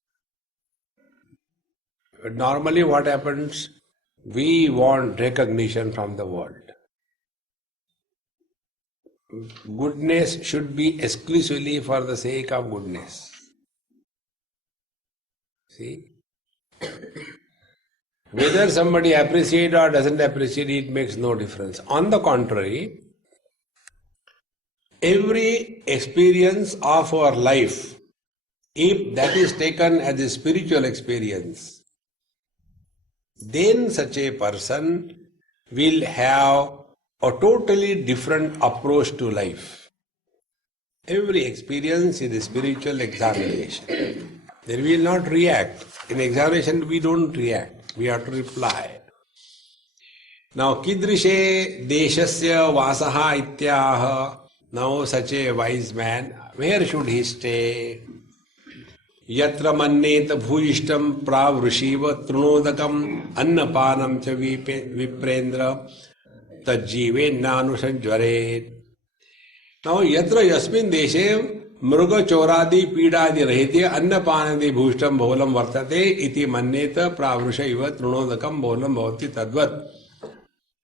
normally what happens? We want recognition from the world. Goodness should be exclusively for the sake of goodness. See? Whether somebody appreciates or doesn't appreciate it makes no difference. On the contrary, every experience of our life, if that is taken as a spiritual experience, then such a person will have a totally different approach to life. Every experience is a spiritual examination. Then we will not react. In examination we don't react, we have to reply. Now, kidrishe deshasya vasaha ityaha. Now such a wise man, where should he stay? Yatra manneta bhuishtam pravrishiva trunodakam annapanam cha viprendra tajjive nanusanjvaret. Now, yatra yasmin deshe mruga choradi pidadi rahite annapanadi bhuishtam bholam vartate iti manneta pravrishaiva trunodakam bholam bhavati tadvat.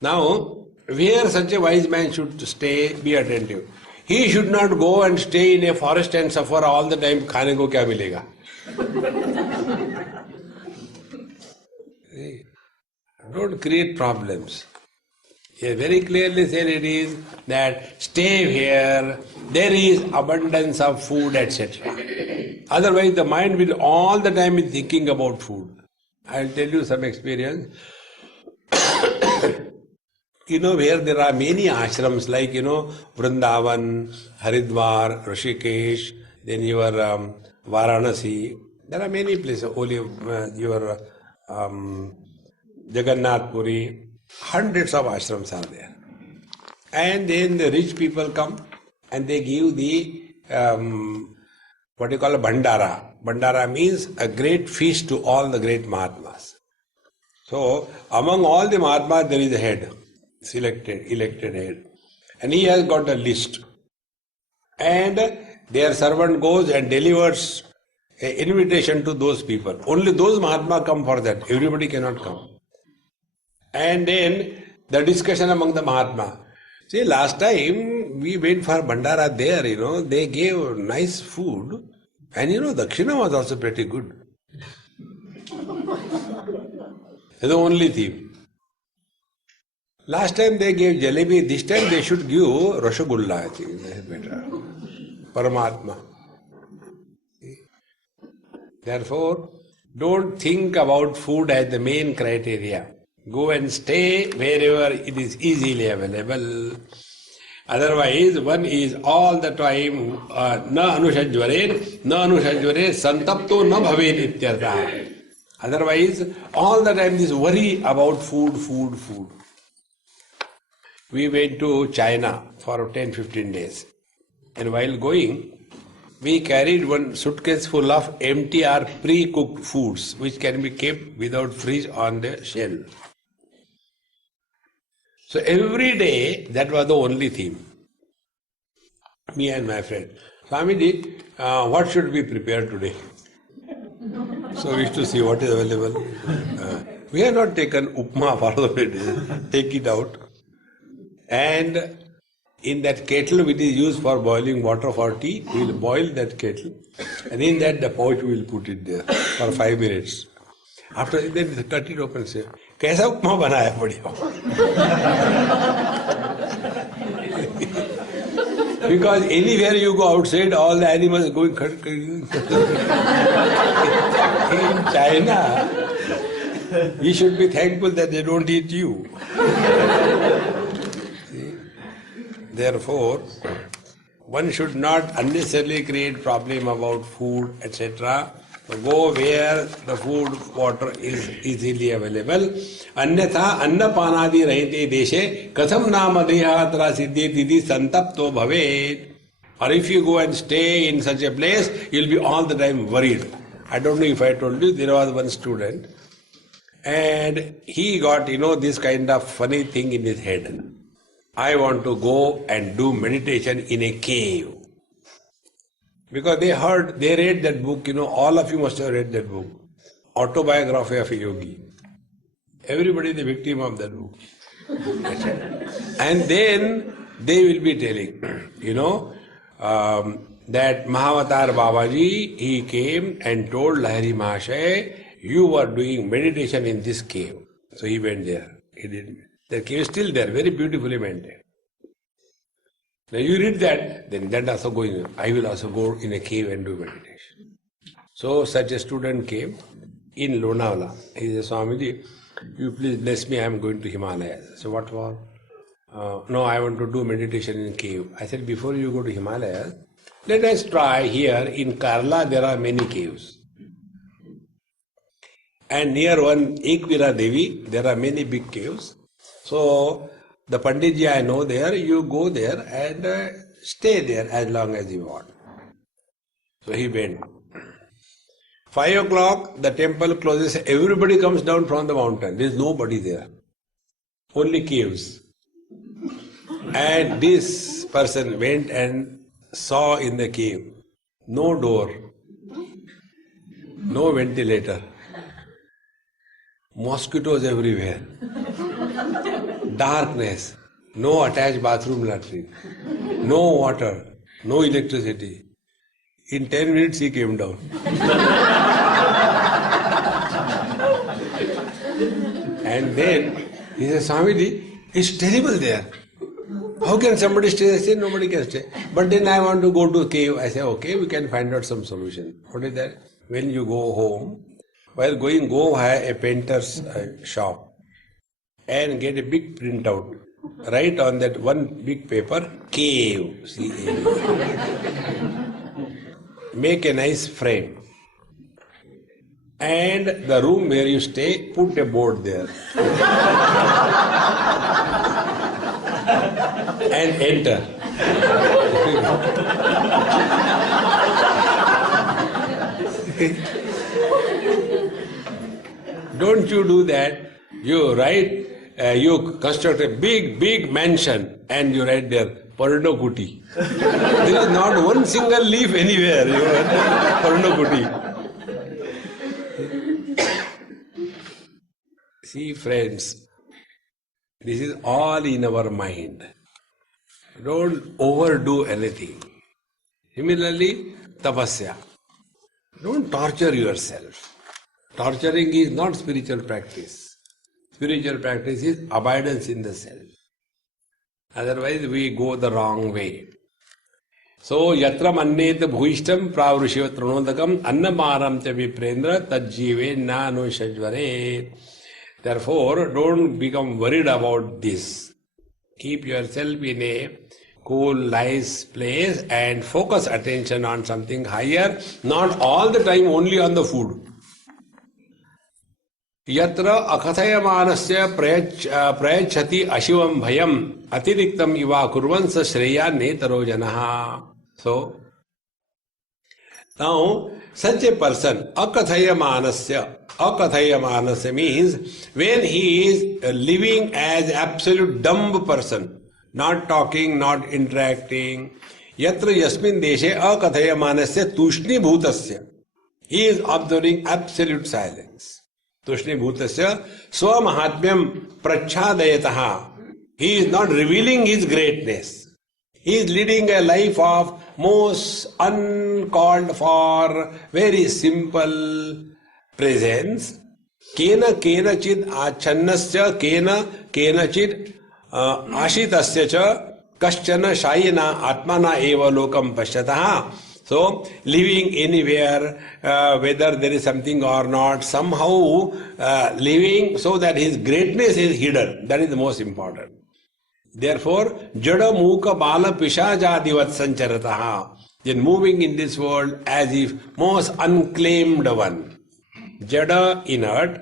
Now, where such a wise man should stay, be attentive. He should not go and stay in a forest and suffer all the time. खाने को क्या मिलेगा? Don't create problems. He very clearly said it is that stay here, there is abundance of food, etc. Otherwise the mind will all the time be thinking about food. I will tell you some experience. Where there are many ashrams like, Vrindavan, Haridwar, Rishikesh, then your Varanasi. There are many places, only your Jagannath Puri. Hundreds of ashrams are there. And then the rich people come and they give the, what you call a Bhandara. Bhandara means a great feast to all the great Mahatmas. So, among all the Mahatmas there is a head. Elected head, and he has got a list, and their servant goes and delivers an invitation to those people. Only those Mahatma come for that, everybody cannot come. And then the discussion among the Mahatma. See, last time we went for Bhandara there, they gave nice food, and Dakshina was also pretty good. That's the only thing. Last time they gave jalebi, this time they should give rasgulla, I think. That's better. Paramatma. Therefore, don't think about food as the main criteria. Go and stay wherever it is easily available. Otherwise, one is all the time na anushajvare santapto na bhavet ityartha. Otherwise, all the time this worry about food. We went to China for 10-15 days. And while going, we carried one suitcase full of empty or pre-cooked foods which can be kept without fridge on the shelf. So every day, that was the only theme. Me and my friend. Swamiji, what should we prepare today? So we used to see what is available. We have not taken upma for the day. Take it out. And in that kettle which is used for boiling water for tea, we will boil that kettle, and in that the pouch we will put it there for 5 minutes. After that, then cut it open and say, "Kaisa upma banaya padhiya?" Because anywhere you go outside, all the animals going. In China, we should be thankful that they don't eat you. See? Therefore, one should not unnecessarily create problem about food, etc. Go where the food, water is easily available. Anyatha annapanadi rahite deshe katham nama dehatra siddheti santapto bhavet. Or if you go and stay in such a place, you'll be all the time worried. I don't know if I told you, there was one student and he got, this kind of funny thing in his head. I want to go and do meditation in a cave. Because they read that book, all of you must have read that book, Autobiography of a Yogi. Everybody is the victim of that book. And then they will be telling, that Mahavatar Babaji, he came and told Lahiri Mahasaya, you were doing meditation in this cave. So he went there. He did. The cave is still there, very beautifully maintained. Now you read that, then that also going, I will also go in a cave and do meditation. So such a student came in Lonavala. He said, Swamiji, you please bless me, I am going to Himalayas. So what for? No, I want to do meditation in a cave. I said, before you go to Himalayas, let us try here in Kerala, there are many caves. And near one Ekvira Devi, there are many big caves. So the Panditji I know there, you go there and stay there as long as you want. So he went. 5 o'clock, the temple closes, everybody comes down from the mountain. There is nobody there. Only caves. And this person went and saw in the cave, no door, no ventilator, mosquitoes everywhere, darkness, no attached bathroom latrine, no water, no electricity. In 10 minutes he came down. And then he said, Swamiji, it's terrible there. How can somebody stay? I said, nobody can stay. But then I want to go to a cave. I say, okay, we can find out some solution. What is that? When you go home, while going, go a painter's shop and get a big printout. Write on that one big paper, cave. C-A-V. Make a nice frame. And the room where you stay, put a board there. And enter. Don't you do that. You write, you construct a big mansion and you write there, Parnokuti. There is not one single leaf anywhere. You Parnokuti. See, friends, this is all in our mind. Don't overdo anything. Similarly, tapasya. Don't torture yourself. Torturing is not spiritual practice. Spiritual practice is abidance in the self. Otherwise, we go the wrong way. So, yatra mannet bhuishtam pravrushya tronodakam annamaram te viprendra tajjive nano shajvare. Therefore, don't become worried about this. Keep yourself in a cool, nice place and focus attention on something higher, not all the time only on the food. Yatra akathayamanasya prayachati ashivam bhayam atiriktam iva kurvansa shreya netaro janaha. So, now, such a person, akathayamanasya means when he is living as absolute dumb person, not talking, not interacting, yatra yasmin deshe akathayamanasya tushni bhutasya. He is observing absolute silence. Tushni bhutasya swamahatmyam prachadayataha. He is not revealing his greatness. He is leading a life of most uncalled for, very simple presence. Kena kenachid achannasya kena kenachid ashitasya cha Kaschana shayana atmana eva lokam pashyatah. So, living anywhere, whether there is something or not, somehow living so that his greatness is hidden. That is the most important. Therefore, jada mukha bala pishajadivat sancharataha. Then moving in this world as if most unclaimed one. Jada inert,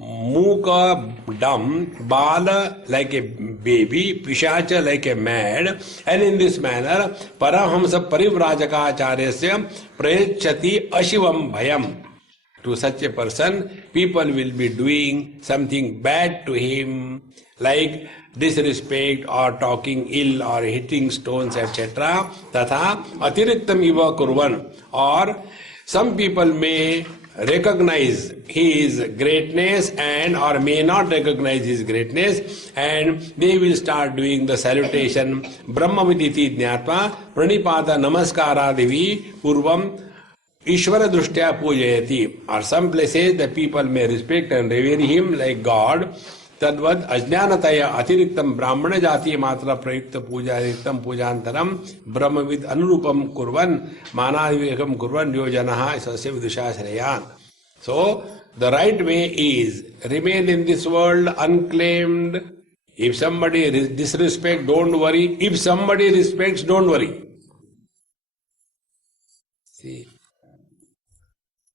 Muka dumb, Bala like a baby, Pishacha like a mad, and in this manner, Parahamsa Parivrajakacharyasya Prayachati Ashivam Bhayam. To such a person, people will be doing something bad to him, like disrespect or talking ill or hitting stones, etc. Tatha atiriktam iva kurvan. Or some people may recognize his greatness and or may not recognize his greatness, and they will start doing the salutation Brahmaviditi Jnatva Pranipada Namaskara Devi Purvam Ishvara Drushtya Pujayati. Or some places the people may respect and revere him like God. Tadvad ajnanataya atiriktam brahmana jati matra prayukta pujariktam pujantaram brahmavid anurupam kurvan manavivekam kurvan yojanaha sasya vidusha shreyan. So, the right way is remain in this world unclaimed. If somebody disrespects, don't worry. If somebody respects, don't worry. See,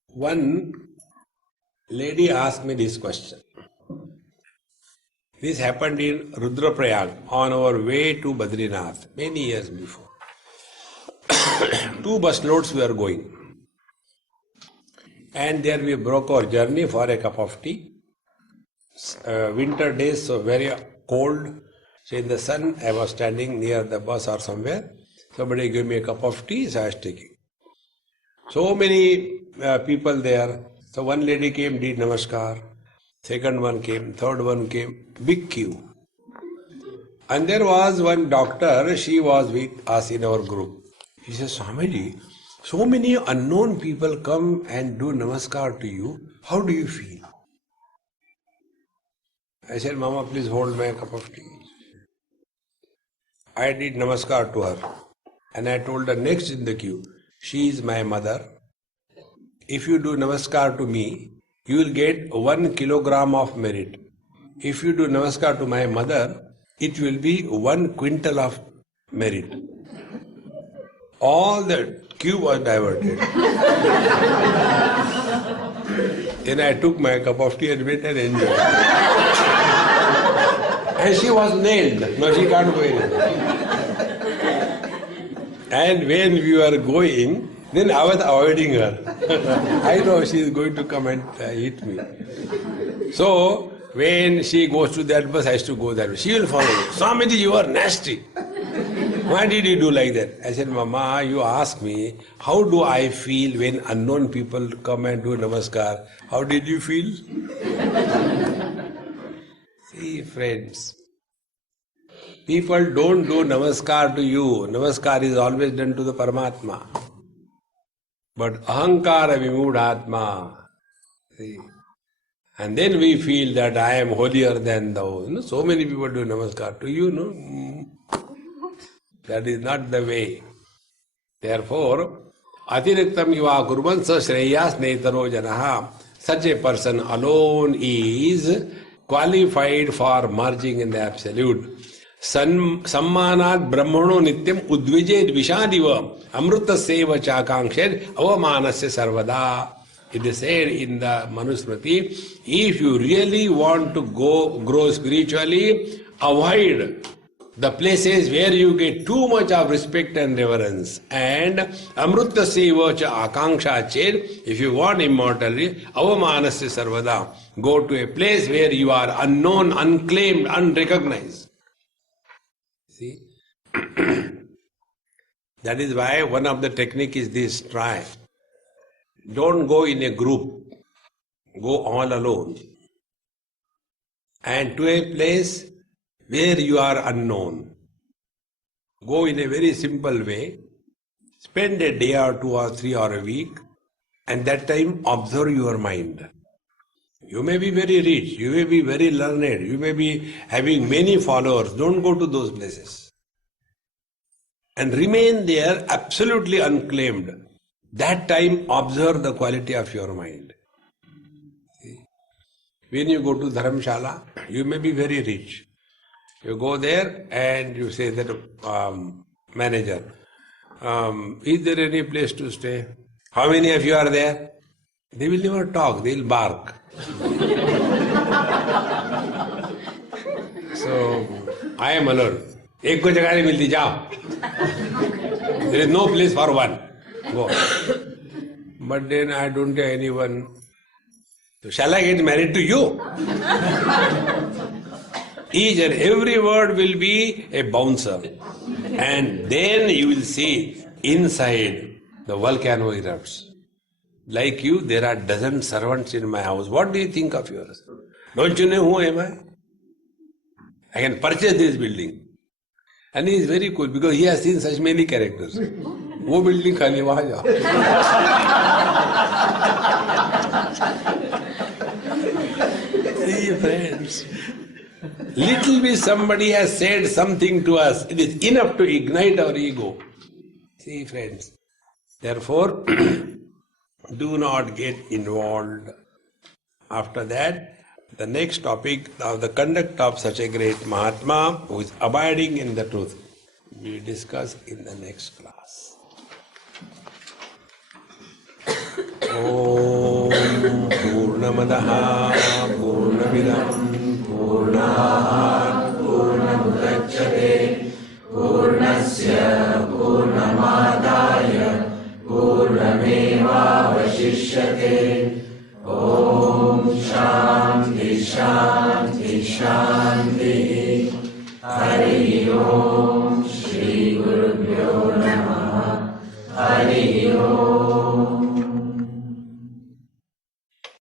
one lady asked me this question. This happened in Rudraprayag on our way to Badrinath many years before. 2 bus loads were going. And there we broke our journey for a cup of tea. Winter days, so very cold. So in the sun, I was standing near the bus or somewhere. Somebody gave me a cup of tea, so I was taking. So many people there. So one lady came, did namaskar. Second one came, third one came, big queue. And there was one doctor, she was with us in our group. She says, Swamiji, so many unknown people come and do namaskar to you. How do you feel? I said, Mama, please hold my cup of tea. I did namaskar to her. And I told her next in the queue, she is my mother. If you do namaskar to me, you will get 1 kilogram of merit. If you do namaskar to my mother, it will be 1 quintal of merit. All the queue was diverted. Then I took my cup of tea and went and enjoyed. And she was nailed. No, she can't go anywhere. And when we were going, then I was avoiding her. I know she is going to come and hit me. So, when she goes to that bus, I have to go that way. She will follow me. Swamiji, you are nasty. Why did you do like that? I said, Mama, you ask me, how do I feel when unknown people come and do namaskar? How did you feel? See, friends, people don't do namaskar to you. Namaskar is always done to the Paramatma. But ahankara vimudhatma. See? And then we feel that I am holier than thou. You know, so many people do namaskar to you, no? That is not the way. Therefore, atiriktam iva kurvan sa shreyas netaro janaha. Such a person alone is qualified for merging in the Absolute. Sammanat brahmano nityam udvijed vishadiva amruta seva chakangshed avamanasya sarvada. It is said in the Manusmriti, if you really want to grow spiritually, avoid the places where you get too much of respect and reverence. And amruta seva cha akanksha ched, if you want immortality, avamanasya sarvada. Go to a place where you are unknown, unclaimed, unrecognized. See? That is why one of the technique is this, try. Don't go in a group. Go all alone. And to a place where you are unknown. Go in a very simple way. Spend a day or 2 or 3 or a week. And that time observe your mind. You may be very rich, you may be very learned, you may be having many followers. Don't go to those places. and remain there absolutely unclaimed. That time, observe the quality of your mind. When you go to Dharamshala, you may be very rich. You go there and you say that manager, is there any place to stay? How many of you are there? They will never talk, they will bark. So, I am alone. एक को जगह नहीं मिलती, जाओ. There is no place for one. Go. But then I don't have anyone. So shall I get married to you? Each and every word will be a bouncer. And then you will see inside the volcano erupts. Like you, there are dozen servants in my house. What do you think of yours? Don't you know who am I? I can purchase this building. And he is very cool because he has seen such many characters. वो building खाली वहाँ जाओ. See, friends, little bit somebody has said something to us, it is enough to ignite our ego. See, friends, therefore, do not get involved. After that, the next topic of the conduct of such a great Mahatma who is abiding in the truth, we discuss in the next class. Om Purnamadaha Purnamidam Purnat Purnamudachyate Purnasya Purnamadaya Purnameva Vashishyate. Om Shanti Shanti Shanti.